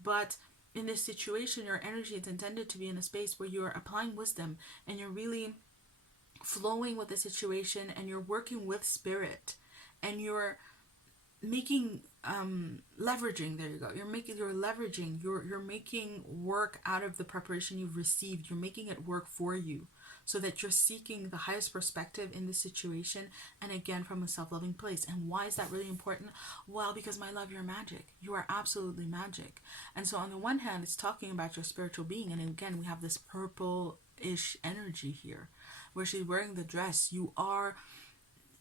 But in this situation, your energy is intended to be in a space where you're applying wisdom and you're really flowing with the situation and you're working with spirit and you're making leveraging, there you go, you're leveraging, you're making work out of the preparation you've received. You're making it work for you so that you're seeking the highest perspective in this situation, and again from a self-loving place. And why is that really important? Well, because my love, you're magic. You are absolutely magic. And so on the one hand, it's talking about your spiritual being, and again we have this purple-ish energy here where she's wearing the dress.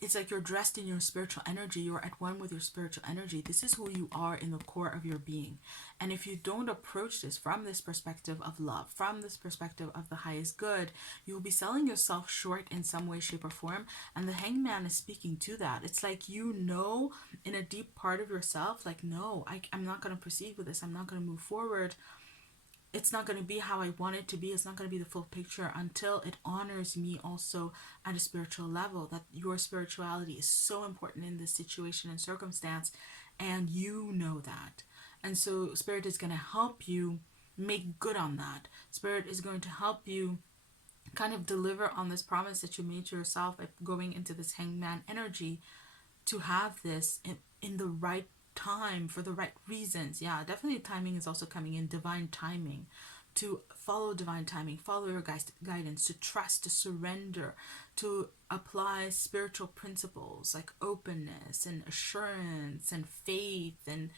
It's like you're dressed in your spiritual energy. You're at one with your spiritual energy. This is who you are in the core of your being. And if you don't approach this from this perspective of love, from this perspective of the highest good, you will be selling yourself short in some way, shape, or form. And the hanged man is speaking to that. It's like, in a deep part of yourself, like, no, I'm not going to proceed with this. I'm not going to move forward. It's not going to be how I want it to be. It's not going to be the full picture until it honors me also at a spiritual level. That your spirituality is so important in this situation and circumstance, and you know that. And so spirit is going to help you make good on that. Spirit is going to help you kind of deliver on this promise that you made to yourself by going into this hanged man energy to have this in the right time for the right reasons. Yeah, definitely timing is also coming in. Divine timing, to follow divine timing, follow your guidance, to trust, to surrender, to apply spiritual principles like openness and assurance and faith and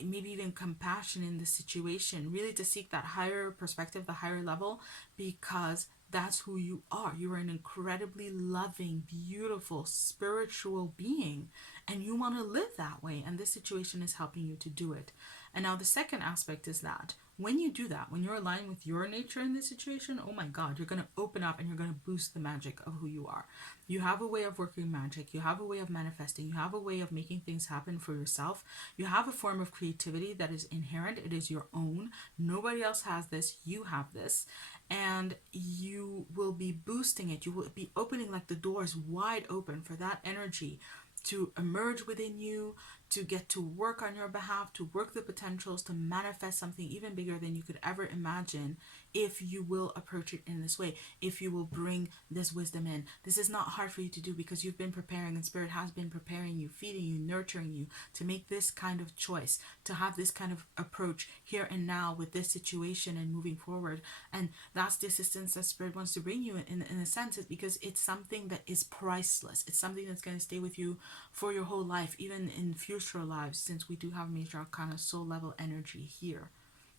maybe even compassion in the situation. Really to seek that higher perspective, the higher level, because that's who you are. You are an incredibly loving, beautiful, spiritual being, and you want to live that way, and this situation is helping you to do it. And now the second aspect is that when you do that, when you're aligned with your nature in this situation, oh my God, you're going to open up and you're going to boost the magic of who you are. You have a way of working magic. You have a way of manifesting. You have a way of making things happen for yourself. You have a form of creativity that is inherent. It is your own. Nobody else has this. You have this. And you will be boosting it. You will be opening like the doors wide open for that energy to emerge within you, to get to work on your behalf, to work the potentials, to manifest something even bigger than you could ever imagine if you will approach it in this way, if you will bring this wisdom in. This is not hard for you to do because you've been preparing, and Spirit has been preparing you, feeding you, nurturing you to make this kind of choice, to have this kind of approach here and now with this situation and moving forward. And that's the assistance that Spirit wants to bring you in a sense, is because it's something that is priceless. It's something that's going to stay with you for your whole life, even in future lives, since we do have major arcana soul level energy here.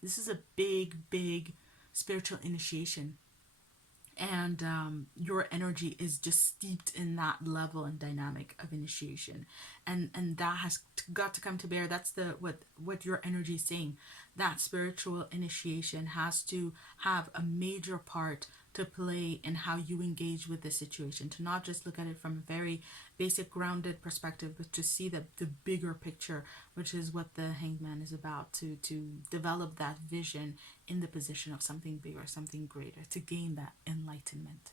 This is a big spiritual initiation, and your energy is just steeped in that level and dynamic of initiation, and that has got to come to bear. That's the what your energy is saying. That spiritual initiation has to have a major part to play in how you engage with the situation, to not just look at it from a very basic grounded perspective, but to see the bigger picture, which is what the Hanged Man is about, to develop that vision in the position of something bigger, something greater, to gain that enlightenment.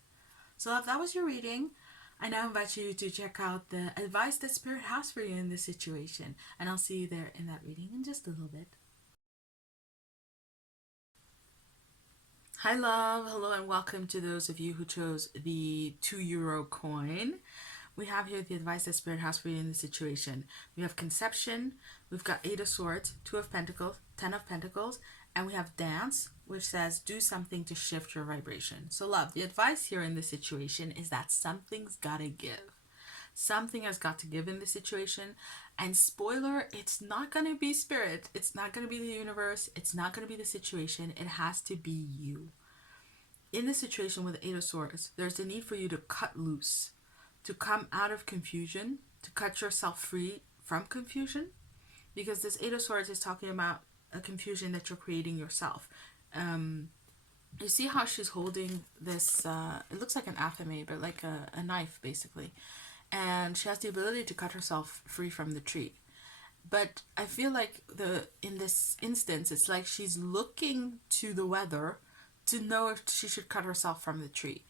So if that was your reading, I now invite you to check out the advice that Spirit has for you in this situation, and I'll see you there in that reading in just a little bit. Hi love, hello and welcome to those of you who chose the €2 coin. We have here the advice that Spirit has for you in this situation. We have conception, we've got 8 of Swords, 2 of Pentacles, 10 of Pentacles, and we have dance, which says do something to shift your vibration. So love, the advice here in this situation is that something's gotta give. Something has got to give in this situation. And spoiler, it's not going to be Spirit. It's not going to be the universe. It's not going to be the situation. It has to be you. In the situation with the 8 of Swords, there's the need for you to cut loose, to come out of confusion, to cut yourself free from confusion. Because this 8 of Swords is talking about a confusion that you're creating yourself. You see how she's holding this, it looks like an athame, but like a knife basically. And she has the ability to cut herself free from the tree. But I feel like in this instance, it's like she's looking to the weather to know if she should cut herself from the tree.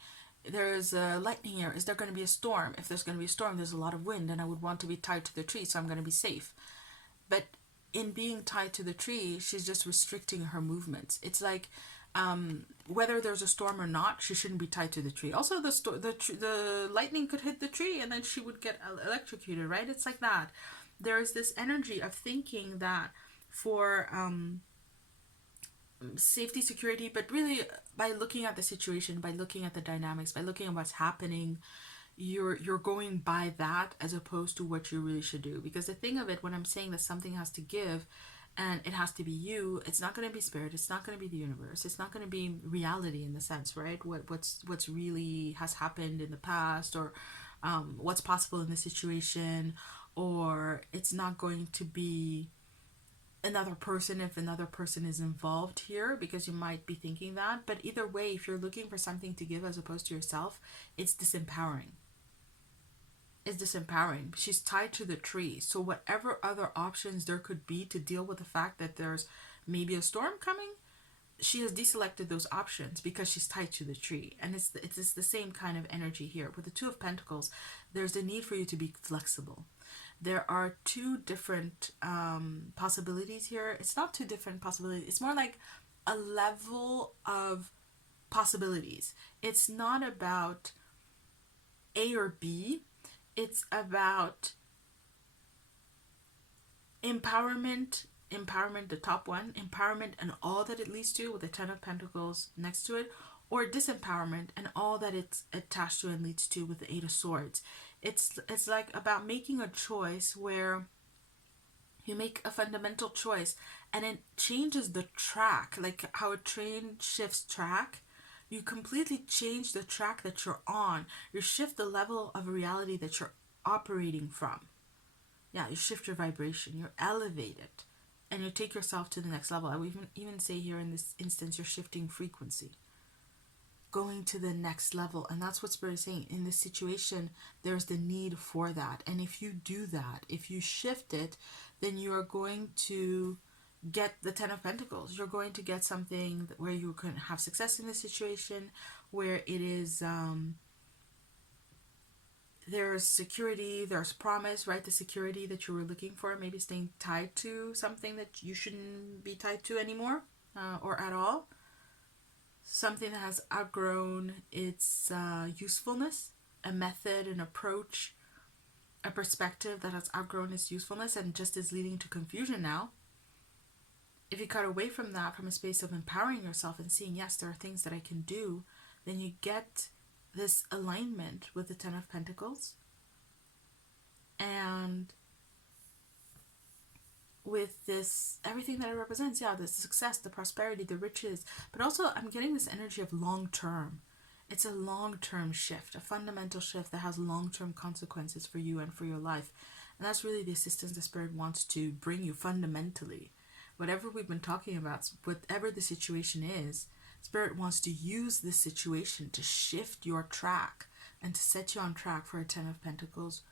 There's lightning here. Is there going to be a storm? If there's going to be a storm, there's a lot of wind, and I would want to be tied to the tree, so I'm going to be safe. But in being tied to the tree, she's just restricting her movements. It's like whether there's a storm or not, she shouldn't be tied to the tree. Also, the lightning could hit the tree and then she would get electrocuted, right? It's like that. There's this energy of thinking that for safety, security, but really by looking at the situation, by looking at the dynamics, by looking at what's happening, you're going by that as opposed to what you really should do. Because the thing of it, when I'm saying that something has to give, and it has to be you, it's not going to be Spirit, it's not going to be the universe, it's not going to be reality in the sense, right? What's really has happened in the past, or what's possible in the situation, or it's not going to be another person if another person is involved here, because you might be thinking that. But either way, if you're looking for something to give as opposed to yourself, it's disempowering. Is disempowering. She's tied to the tree. So whatever other options there could be to deal with the fact that there's maybe a storm coming, she has deselected those options because she's tied to the tree. And it's the same kind of energy here. With the 2 of Pentacles, there's the need for you to be flexible. There are 2 different possibilities here. It's not 2 different possibilities. It's more like a level of possibilities. It's not about A or B. It's about empowerment, the top one, empowerment and all that it leads to with the 10 of Pentacles next to it, or disempowerment and all that it's attached to and leads to with the 8 of Swords. It's like about making a choice where you make a fundamental choice and it changes the track, like how a train shifts track. You completely change the track that you're on. You shift the level of reality that you're operating from. Yeah, you shift your vibration. You elevate it. And you take yourself to the next level. I would even say here in this instance, you're shifting frequency. Going to the next level. And that's what Spirit is saying. In this situation, there's the need for that. And if you do that, if you shift it, then you are going to get the 10 of Pentacles. You're going to get something where you can have success in this situation, where it is there's security, there's promise, right? The security that you were looking for, maybe staying tied to something that you shouldn't be tied to anymore, or at all. Something that has outgrown its usefulness, a method, an approach, a perspective that has outgrown its usefulness and just is leading to confusion now. If you cut away from that, from a space of empowering yourself and seeing, yes, there are things that I can do, then you get this alignment with the Ten of Pentacles. And with this, everything that it represents, yeah, the success, the prosperity, the riches, but also I'm getting this energy of long-term. It's a long-term shift, a fundamental shift that has long-term consequences for you and for your life. And that's really the assistance the Spirit wants to bring you fundamentally. Whatever we've been talking about, whatever the situation is, Spirit wants to use this situation to shift your track and to set you on track for a Ten of Pentacles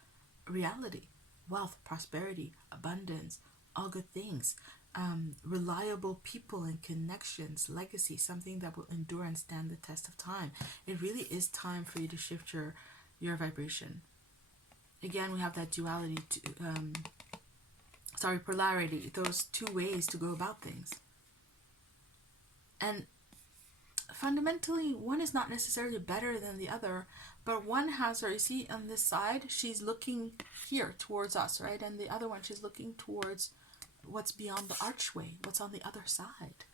reality. Wealth, prosperity, abundance, all good things. Reliable people and connections, legacy, something that will endure and stand the test of time. It really is time for you to shift your vibration. Again, we have that duality, polarity, those two ways to go about things. And fundamentally, one is not necessarily better than the other, but one has her, you see, on this side, she's looking here towards us, right? And the other one, she's looking towards what's beyond the archway, what's on the other side.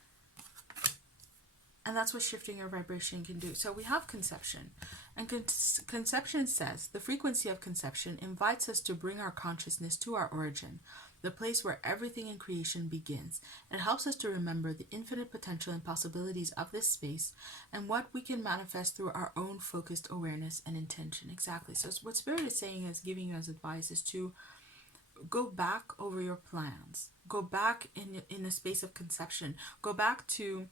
And that's what shifting your vibration can do. So we have conception. And conception says, the frequency of conception invites us to bring our consciousness to our origin, the place where everything in creation begins. It helps us to remember the infinite potential and possibilities of this space and what we can manifest through our own focused awareness and intention. Exactly. So what Spirit is saying, is giving you as advice, is to go back over your plans. Go back in a space of conception. Go back to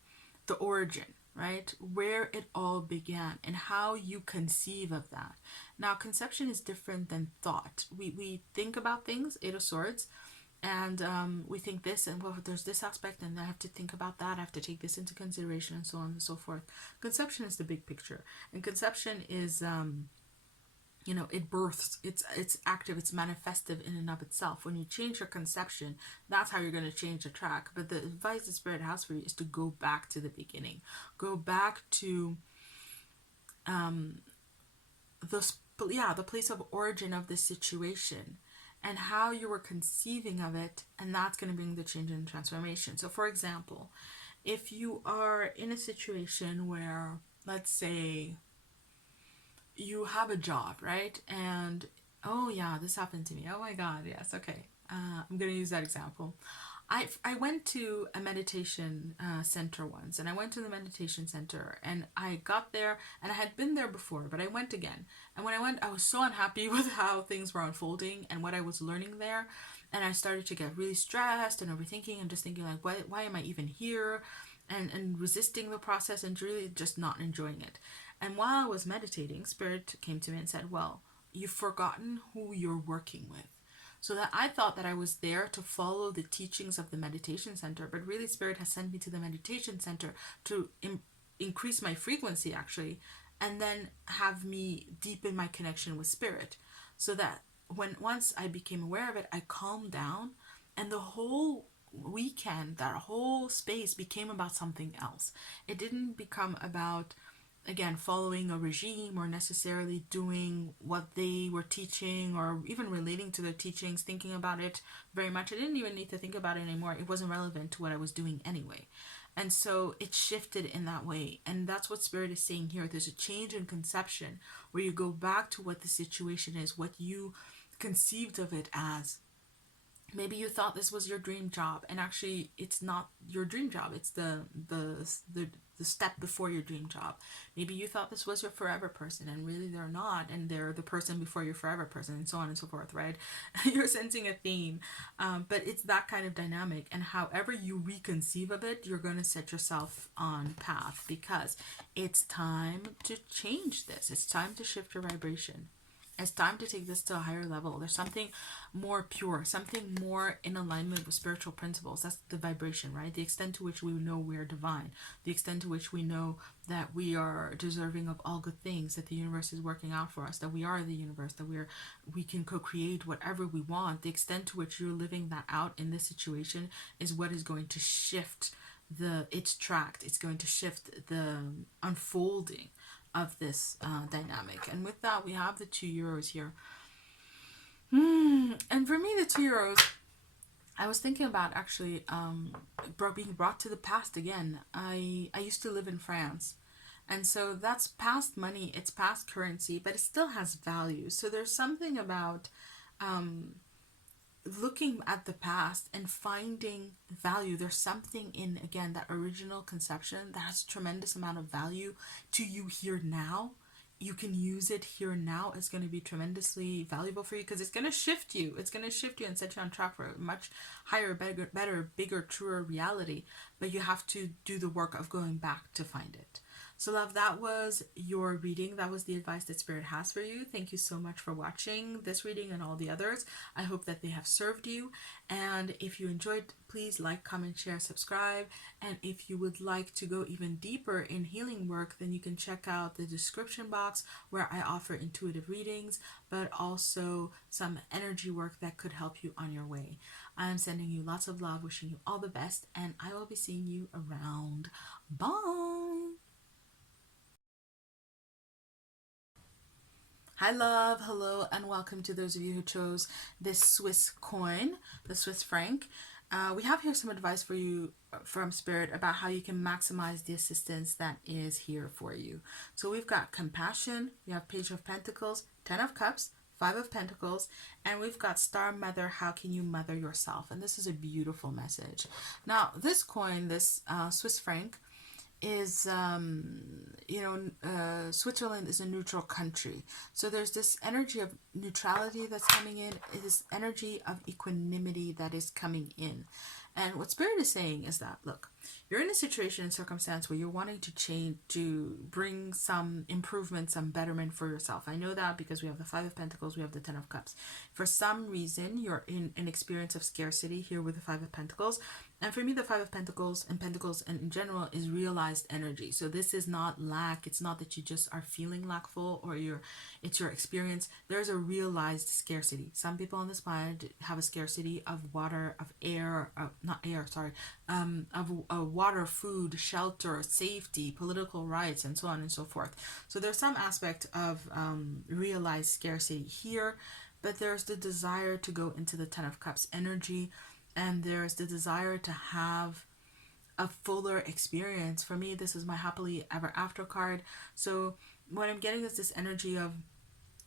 the origin, right? Where it all began and how you conceive of that. Now, conception is different than thought. We think about things, Eight of Swords, and we think this, and well, there's this aspect, and I have to think about that, I have to take this into consideration, and so on and so forth. Conception is the big picture, and conception is it births, it's active, it's manifestive in and of itself. When you change your conception, that's how you're going to change the track. But the advice the Spirit has for you is to go back to the beginning. Go back to the place of origin of this situation and how you were conceiving of it, and that's going to bring the change and transformation. So for example, if you are in a situation where, let's say, you have a job, right? And oh yeah, this happened to me. Oh my God, yes, okay. I'm gonna use that example. I went to a meditation center once, and I went to the meditation center, and I got there, and I had been there before, but I went again. And when I went, I was so unhappy with how things were unfolding and what I was learning there, and I started to get really stressed and overthinking and just thinking like, why am I even here? And resisting the process and really just not enjoying it. And while I was meditating, Spirit came to me and said, well, you've forgotten who you're working with. So that I thought that I was there to follow the teachings of the meditation center, but really Spirit has sent me to the meditation center to increase my frequency, actually, and then have me deepen my connection with Spirit. So that once I became aware of it, I calmed down, and the whole weekend, that whole space became about something else. It didn't become about, again, following a regime or necessarily doing what they were teaching or even relating to their teachings, thinking about it very much. I didn't even need to think about it anymore. It wasn't relevant to what I was doing anyway. And so it shifted in that way. And that's what Spirit is saying here. There's a change in conception where you go back to what the situation is, what you conceived of it as. Maybe you thought this was your dream job, and actually it's not your dream job. It's the step before your dream job. Maybe you thought this was your forever person, and really they're not, and they're the person before your forever person, and so on and so forth, right? You're sensing a theme, but it's that kind of dynamic, and however you reconceive of it, you're going to set yourself on path, because it's time to change this. It's time to shift your vibration. It's time to take this to a higher level. There's something more pure, something more in alignment with spiritual principles. That's the vibration, right? The extent to which we know we are divine, the extent to which we know that we are deserving of all good things, that the universe is working out for us, that we are the universe, that we can co-create whatever we want. The extent to which you're living that out in this situation is what is going to shift its tract. It's going to shift the unfolding of this dynamic. And with that, we have the €2 here. And for me, the €2, I was thinking about actually being brought to the past again. I used to live in France. And so that's past money, it's past currency, but it still has value. So there's something about looking at the past and finding value. There's something in, again, that original conception that has tremendous amount of value to you here now. You can use it here now. It's going to be tremendously valuable for you because it's going to shift you. It's going to shift you and set you on track for a much higher, better, bigger, truer reality. But you have to do the work of going back to find it. So love, that was your reading. That was the advice that Spirit has for you. Thank you so much for watching this reading and all the others. I hope that they have served you. And if you enjoyed, please like, comment, share, subscribe. And if you would like to go even deeper in healing work, then you can check out the description box where I offer intuitive readings, but also some energy work that could help you on your way. I am sending you lots of love, wishing you all the best, and I will be seeing you around. Bye! Hi love, hello, and welcome to those of you who chose this Swiss coin, the Swiss franc. We have here some advice for you from Spirit about how you can maximize the assistance that is here for you. So we've got compassion, we have Page of Pentacles, 10 of Cups, 5 of Pentacles, and we've got Star Mother, how can you mother yourself? And this is a beautiful message. Now, this coin, this Swiss franc, is Switzerland is a neutral country, so there's this energy of neutrality that's coming in, this energy of equanimity that is coming in. And what Spirit is saying is that, look, you're in a situation and circumstance where you're wanting to change, to bring some improvement, some betterment for yourself. I know that because we have the 5 of Pentacles, we have the 10 of Cups. For some reason, you're in an experience of scarcity here with the 5 of Pentacles. And for me, the 5 of Pentacles and in general is realized energy. So this is not lack. It's not that you just are feeling lackful or it's your experience. There's a realized scarcity. Some people on this planet have a scarcity of water, of air, of water, food, shelter, safety, political rights, and so on and so forth. So there's some aspect of realized scarcity here, but there's the desire to go into the 10 of Cups energy. And there's the desire to have a fuller experience. For me, this is my happily ever after card. So what I'm getting is this energy of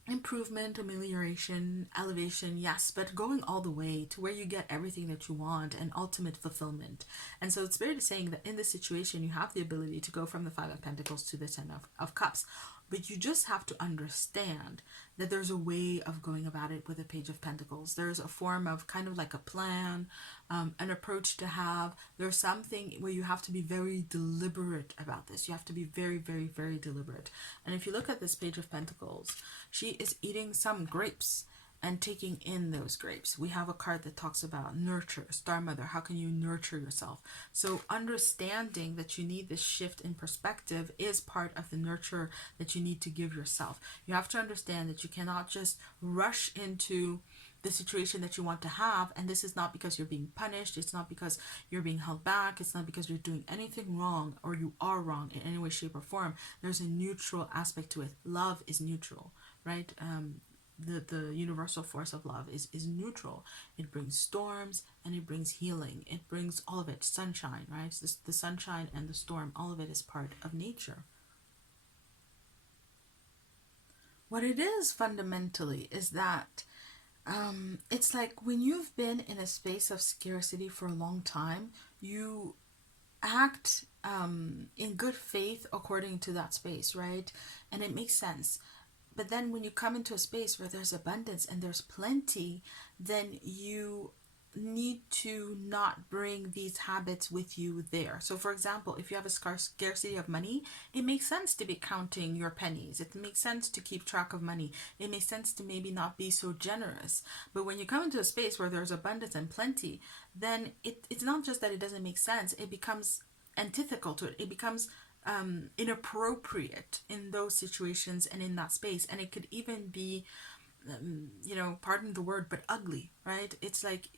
improvement, amelioration, elevation, yes, but going all the way to where you get everything that you want and ultimate fulfillment. And so Spirit is saying that in this situation, you have the ability to go from the 5 of Pentacles to the 10 of Cups. But you just have to understand that there's a way of going about it with a Page of Pentacles. There's a form of kind of like a plan, an approach to have. There's something where you have to be very deliberate about this. You have to be very, very, very deliberate. And if you look at this Page of Pentacles, she is eating some grapes and taking in those grapes. We have a card that talks about nurture, Star Mother. How can you nurture yourself? So understanding that you need this shift in perspective is part of the nurture that you need to give yourself. You have to understand that you cannot just rush into the situation that you want to have, and this is not because you're being punished, it's not because you're being held back, it's not because you're doing anything wrong or you are wrong in any way, shape, or form. There's a neutral aspect to it. Love is neutral, right? The universal force of love is neutral. It brings storms and it brings healing. It brings all of it, sunshine, right? The sunshine and the storm, all of it is part of nature. What it is fundamentally is that it's like when you've been in a space of scarcity for a long time, you act in good faith according to that space, right? And it makes sense. But then when you come into a space where there's abundance and there's plenty, then you need to not bring these habits with you there. So for example, if you have a scarcity of money, it makes sense to be counting your pennies. It makes sense to keep track of money. It makes sense to maybe not be so generous. But when you come into a space where there's abundance and plenty, then it's not just that it doesn't make sense, it becomes antithetical to it. It becomes inappropriate in those situations and in that space. And it could even be pardon the word, but ugly, right? It's like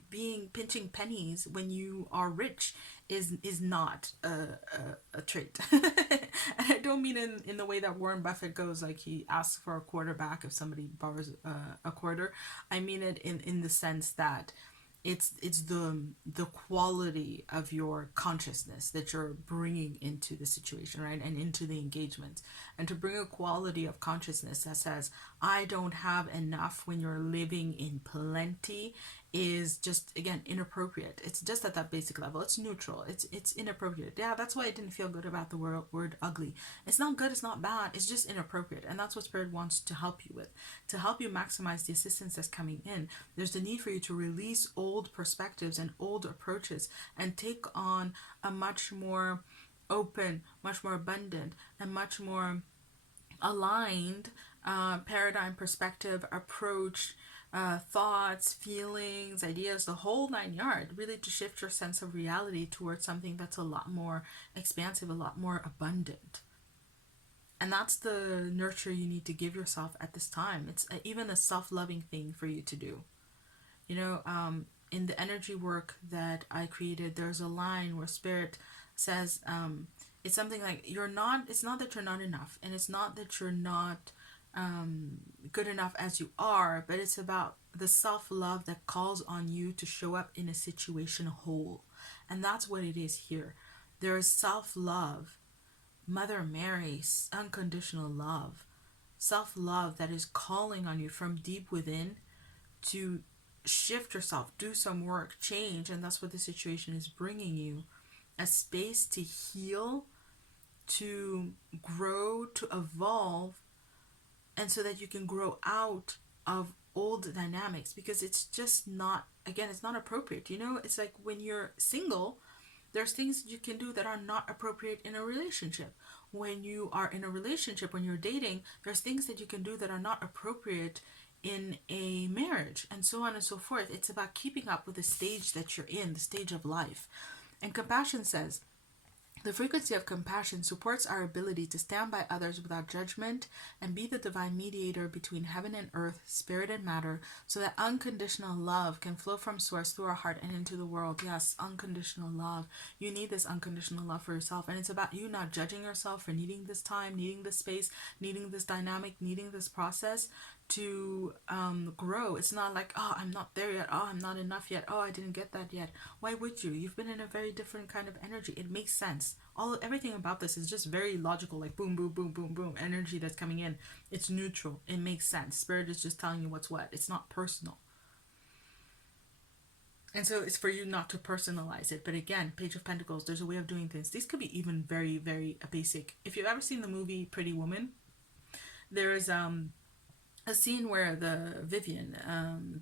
pinching pennies when you are rich is not a trait. And I don't mean in the way that Warren Buffett goes, like he asks for a quarter back if somebody borrows a quarter. I mean it in the sense that it's the quality of your consciousness that you're bringing into the situation, right, and into the engagement. And to bring a quality of consciousness that says I don't have enough when you're living in plenty is just, again, inappropriate. It's just at that basic level. It's neutral. It's inappropriate. Yeah, that's why I didn't feel good about the word ugly. It's not good, it's not bad, it's just inappropriate. And that's what Spirit wants to help you with, to help you maximize the assistance that's coming in. There's the need for you to release old perspectives and old approaches and take on a much more open, much more abundant, and much more aligned paradigm, perspective, approach, thoughts, feelings, ideas, the whole nine yard, really to shift your sense of reality towards something that's a lot more expansive, a lot more abundant. And that's the nurture you need to give yourself at this time. It's even a self-loving thing for you to do. In the energy work that I created, there's a line where Spirit says, it's something like, it's not that you're not enough, and it's not that you're not good enough as you are, but it's about the self-love that calls on you to show up in a situation whole. And that's what it is here. There is self-love, Mother Mary's unconditional love, self-love that is calling on you from deep within to shift yourself, do some work, change. And that's what the situation is bringing you, a space to heal, to grow, to evolve, and so that you can grow out of old dynamics, because it's just not, again, it's not appropriate. It's like when you're single, there's things you can do that are not appropriate in a relationship. When you are in a relationship, when you're dating, there's things that you can do that are not appropriate in a marriage, and so on and so forth. It's about keeping up with the stage that you're in, the stage of life. And compassion says, the frequency of compassion supports our ability to stand by others without judgment and be the divine mediator between heaven and earth, spirit and matter, so that unconditional love can flow from source through our heart and into the world. Yes, unconditional love. You need this unconditional love for yourself. And it's about you not judging yourself for needing this time, needing this space, needing this dynamic, needing this process to grow. It's not like, oh, I'm not there yet, oh, I'm not enough yet, oh, I didn't get that yet. Why would you? You've been in a very different kind of energy. It makes sense. Everything about this is just very logical, like boom, boom, boom, boom, boom, energy that's coming in. It's neutral. It makes sense. Spirit is just telling you what's what. It's not personal. And so it's for you not to personalize it. But again, Page of Pentacles, there's a way of doing things. These could be even very, very basic. If you've ever seen the movie Pretty Woman, there is a scene where the Vivian,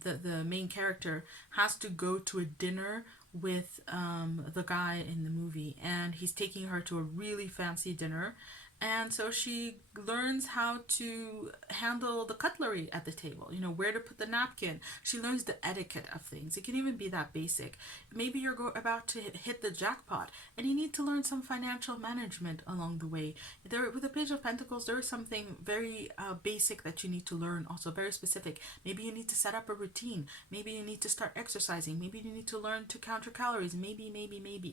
the main character, has to go to a dinner with the guy in the movie, and he's taking her to a really fancy dinner. And so she learns how to handle the cutlery at the table, where to put the napkin. She learns the etiquette of things. It can even be that basic. Maybe you're about to hit the jackpot and you need to learn some financial management along the way. With the Page of Pentacles, there is something very basic that you need to learn, also very specific. Maybe you need to set up a routine. Maybe you need to start exercising. Maybe you need to learn to count your calories. Maybe.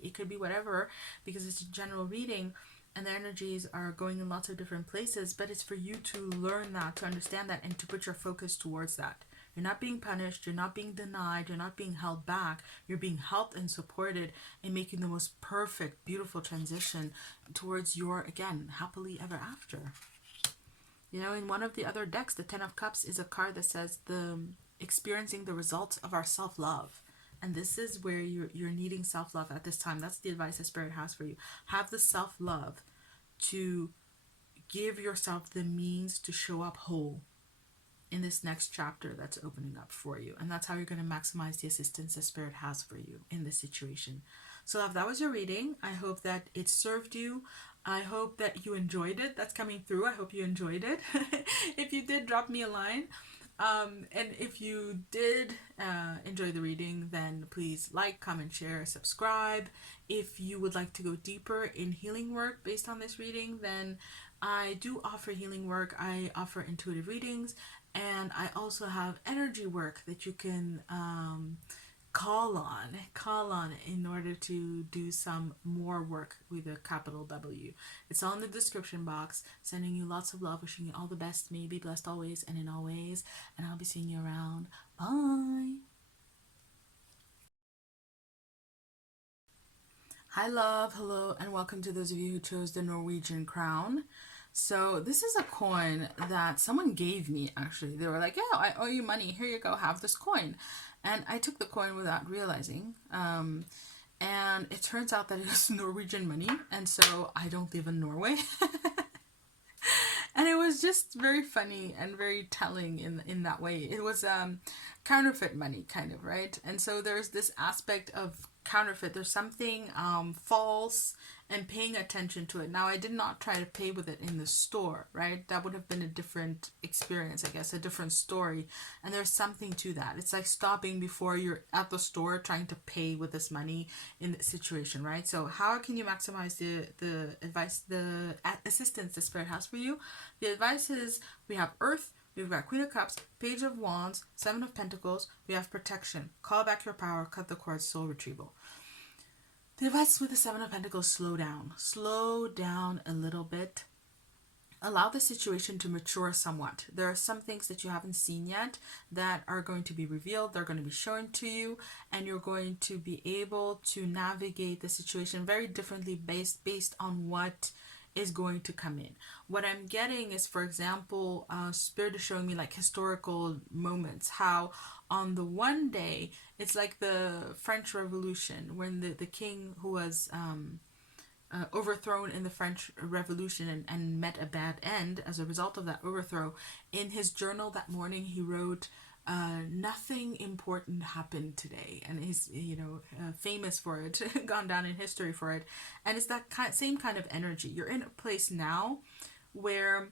It could be whatever, because it's a general reading. And the energies are going in lots of different places, but it's for you to learn that, to understand that, and to put your focus towards that. You're not being punished, you're not being denied, you're not being held back. You're being helped and supported in making the most perfect, beautiful transition towards your, again, happily ever after. In one of the other decks, the Ten of Cups is a card that says experiencing the results of our self-love. And this is where you're needing self-love at this time. That's the advice that Spirit has for you. Have the self-love to give yourself the means to show up whole. in this next chapter that's opening up for you. And that's how you're going to maximize the assistance the Spirit has for you in this situation. So if that was your reading, I hope that it served you. I hope that you enjoyed it. That's coming through. I hope you enjoyed it. If you did, drop me a line. And if you did enjoy the reading, then please like, comment, share, subscribe. If you would like to go deeper in healing work based on this reading, then I do offer healing work. I offer intuitive readings, and I also have energy work that you can call on in order to do some more work with a capital W. It's all in the description box. Sending you lots of love, wishing you all the best. May you be blessed always and in all ways, and I'll be seeing you around. Bye. Hi love, hello, and welcome to those of you who chose the Norwegian Crown. So this is a coin that someone gave me, actually. They were like, yeah, I owe you money. Here you go, have this coin. And I took the coin without realizing. And it turns out that it was Norwegian money. And so I don't live in Norway. And it was just very funny and very telling in that way. It was counterfeit money, kind of, right? And so there's this aspect of counterfeit. There's something false, and paying attention to it. Now, I did not try to pay with it in the store, right? That would have been a different experience, I guess, a different story. And there's something to that. It's like stopping before you're at the store trying to pay with this money in the situation, right? So how can you maximize the advice, the assistance the Spirit has for you? The advice is, we have Earth, we've got Queen of Cups, Page of Wands, Seven of Pentacles, we have protection, call back your power, cut the cords, soul retrieval. The advice with the Seven of Pentacles, slow down a little bit. Allow the situation to mature somewhat. There are some things that you haven't seen yet that are going to be revealed. They're going to be shown to you, and you're going to be able to navigate the situation very differently based on what is going to come in. What I'm getting is, for example, Spirit is showing me like historical moments, how on the one day, it's like the French Revolution, when the king who was overthrown in the French Revolution and met a bad end as a result of that overthrow. In his journal that morning, he wrote, nothing important happened today, and he's famous for it, gone down in history for it. And it's that same kind of energy. You're in a place now where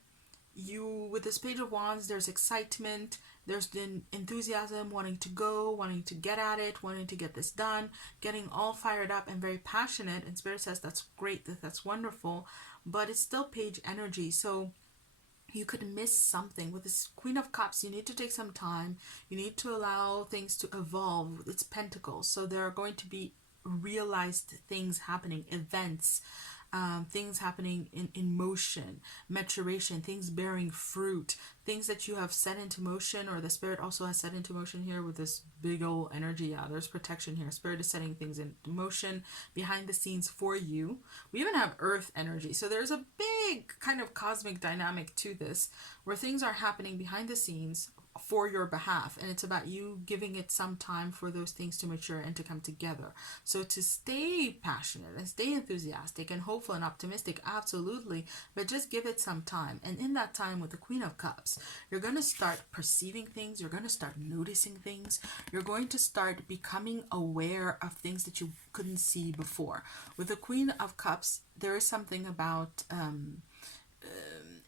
you, with this Page of Wands, there's excitement, there's been enthusiasm, wanting to go, wanting to get at it, wanting to get this done, getting all fired up and very passionate. And Spirit says that's great, that's wonderful, but it's still page energy. So you could miss something. With this Queen of Cups, you need to take some time. You need to allow things to evolve. It's Pentacles. So there are going to be realized things happening, events, things happening in motion, maturation, things bearing fruit, things that you have set into motion, or the Spirit also has set into motion here with this big old energy. Yeah, there's protection here. Spirit is setting things into motion behind the scenes for you. We even have Earth energy. So there's a big kind of cosmic dynamic to this, where things are happening behind the scenes for your behalf, and it's about you giving it some time for those things to mature and to come together. So to stay passionate and stay enthusiastic and hopeful and optimistic, absolutely, but just give it some time. And in that time, with the Queen of Cups, you're going to start perceiving things, you're going to start noticing things, you're going to start becoming aware of things that you couldn't see before. With the Queen of Cups, there is something about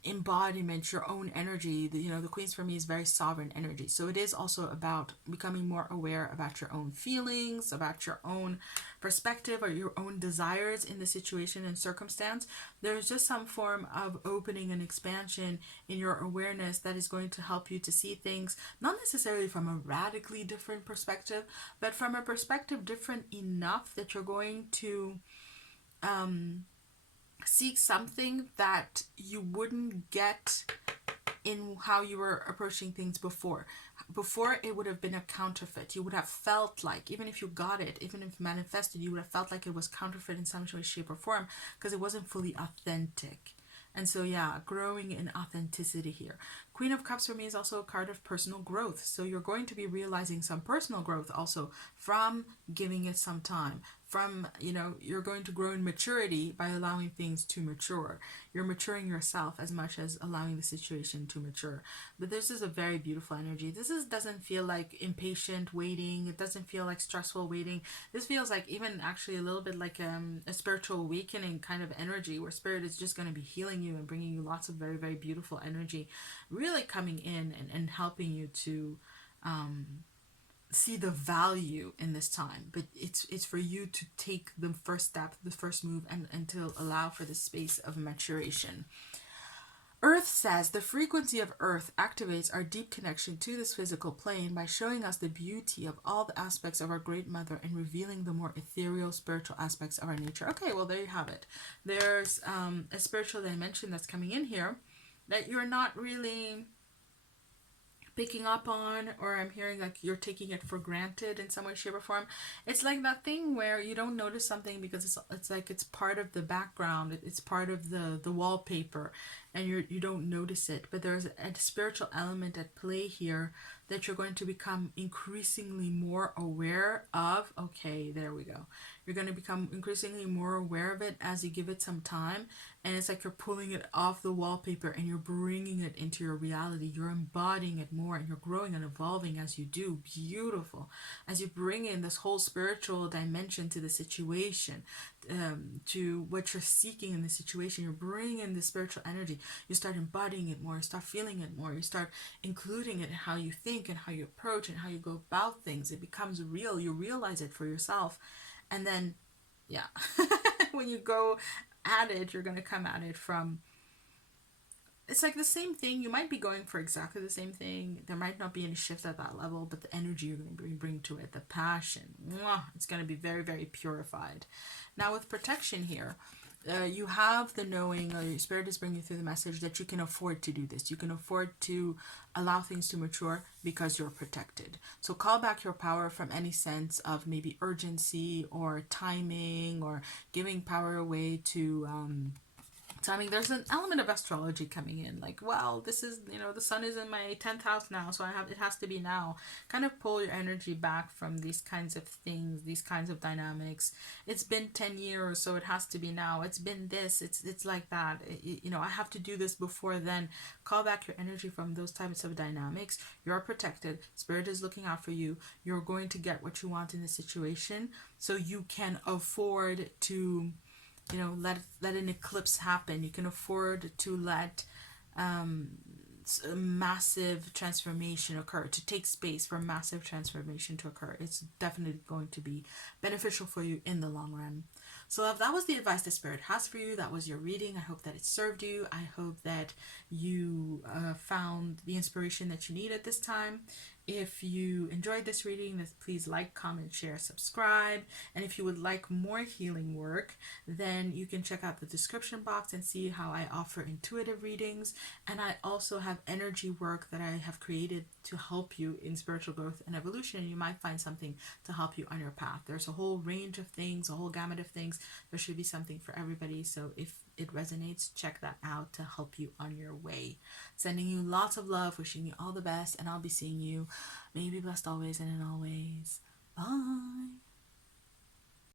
embodiment, your own energy. The Queen's for me is very sovereign energy. So it is also about becoming more aware about your own feelings, about your own perspective or your own desires in the situation and circumstance. There's just some form of opening and expansion in your awareness that is going to help you to see things, not necessarily from a radically different perspective, but from a perspective different enough that you're going to seek something that you wouldn't get in how you were approaching things before. Before, it would have been a counterfeit. You would have felt like, even if you got it, even if manifested, you would have felt like it was counterfeit in some way, shape, or form, because it wasn't fully authentic. And so, yeah, growing in authenticity here. Queen of Cups for me is also a card of personal growth. So you're going to be realizing some personal growth also from giving it some time. From, you're going to grow in maturity by allowing things to mature. You're maturing yourself as much as allowing the situation to mature. But this is a very beautiful energy. Doesn't feel like impatient waiting. It doesn't feel like stressful waiting. This feels like even actually a little bit like a spiritual awakening kind of energy, where spirit is just going to be healing you and bringing you lots of very, very beautiful energy, really coming in and helping you to see the value in this time. But it's for you to take the first step, the first move, and to allow for the space of maturation. Earth says the frequency of Earth activates our deep connection to this physical plane by showing us the beauty of all the aspects of our Great Mother and revealing the more ethereal spiritual aspects of our nature. Okay, well, there you have it. There's a spiritual dimension that's coming in here that you're not really picking up on, or I'm hearing like you're taking it for granted in some way, shape, or form. It's like that thing where you don't notice something because it's like it's part of the background, it's part of the wallpaper, and you don't notice it. But there's a spiritual element at play here that you're going to become increasingly more aware of. Okay, there we go. You're going to become increasingly more aware of it as you give it some time. And it's like you're pulling it off the wallpaper and you're bringing it into your reality. You're embodying it more and you're growing and evolving as you do. Beautiful. As you bring in this whole spiritual dimension to the situation, to what you're seeking in the situation, you're bringing in the spiritual energy. You start embodying it more. You start feeling it more. You start including it in how you think and how you approach and how you go about things. It becomes real. You realize it for yourself. And then, yeah, when you go at it, you're going to come at it from, it's like the same thing. You might be going for exactly the same thing. There might not be any shift at that level, but the energy you're going to bring to it, the passion, it's going to be very, very purified. Now with protection here, you have the knowing, or your spirit is bringing through the message that you can afford to do this. You can afford to allow things to mature because you're protected. So call back your power from any sense of maybe urgency or timing or giving power away to timing. There's an element of astrology coming in, like, well, this is, the sun is in my 10th house now, so it has to be now. Kind of pull your energy back from these kinds of things, these kinds of dynamics. It's been 10 years, so it has to be now. It's been this, it's like that. I have to do this before then. Call back your energy from those types of dynamics. You're protected. Spirit is looking out for you. You're going to get what you want in the situation, so you can afford to let an eclipse happen. You can afford to let a massive transformation occur, to take space for massive transformation to occur. It's definitely going to be beneficial for you in the long run. So if that was the advice the Spirit has for you, that was your reading. I hope that it served you. I hope that you found the inspiration that you need at this time. If you enjoyed this reading, please like, comment, share, subscribe. And if you would like more healing work, then you can check out the description box and see how I offer intuitive readings. And I also have energy work that I have created to help you in spiritual growth and evolution. And you might find something to help you on your path. There's a whole range of things, a whole gamut of things. There should be something for everybody. So if it resonates, check that out to help you on your way. Sending you lots of love, wishing you all the best, and I'll be seeing you. May you be blessed always and in all ways. Bye.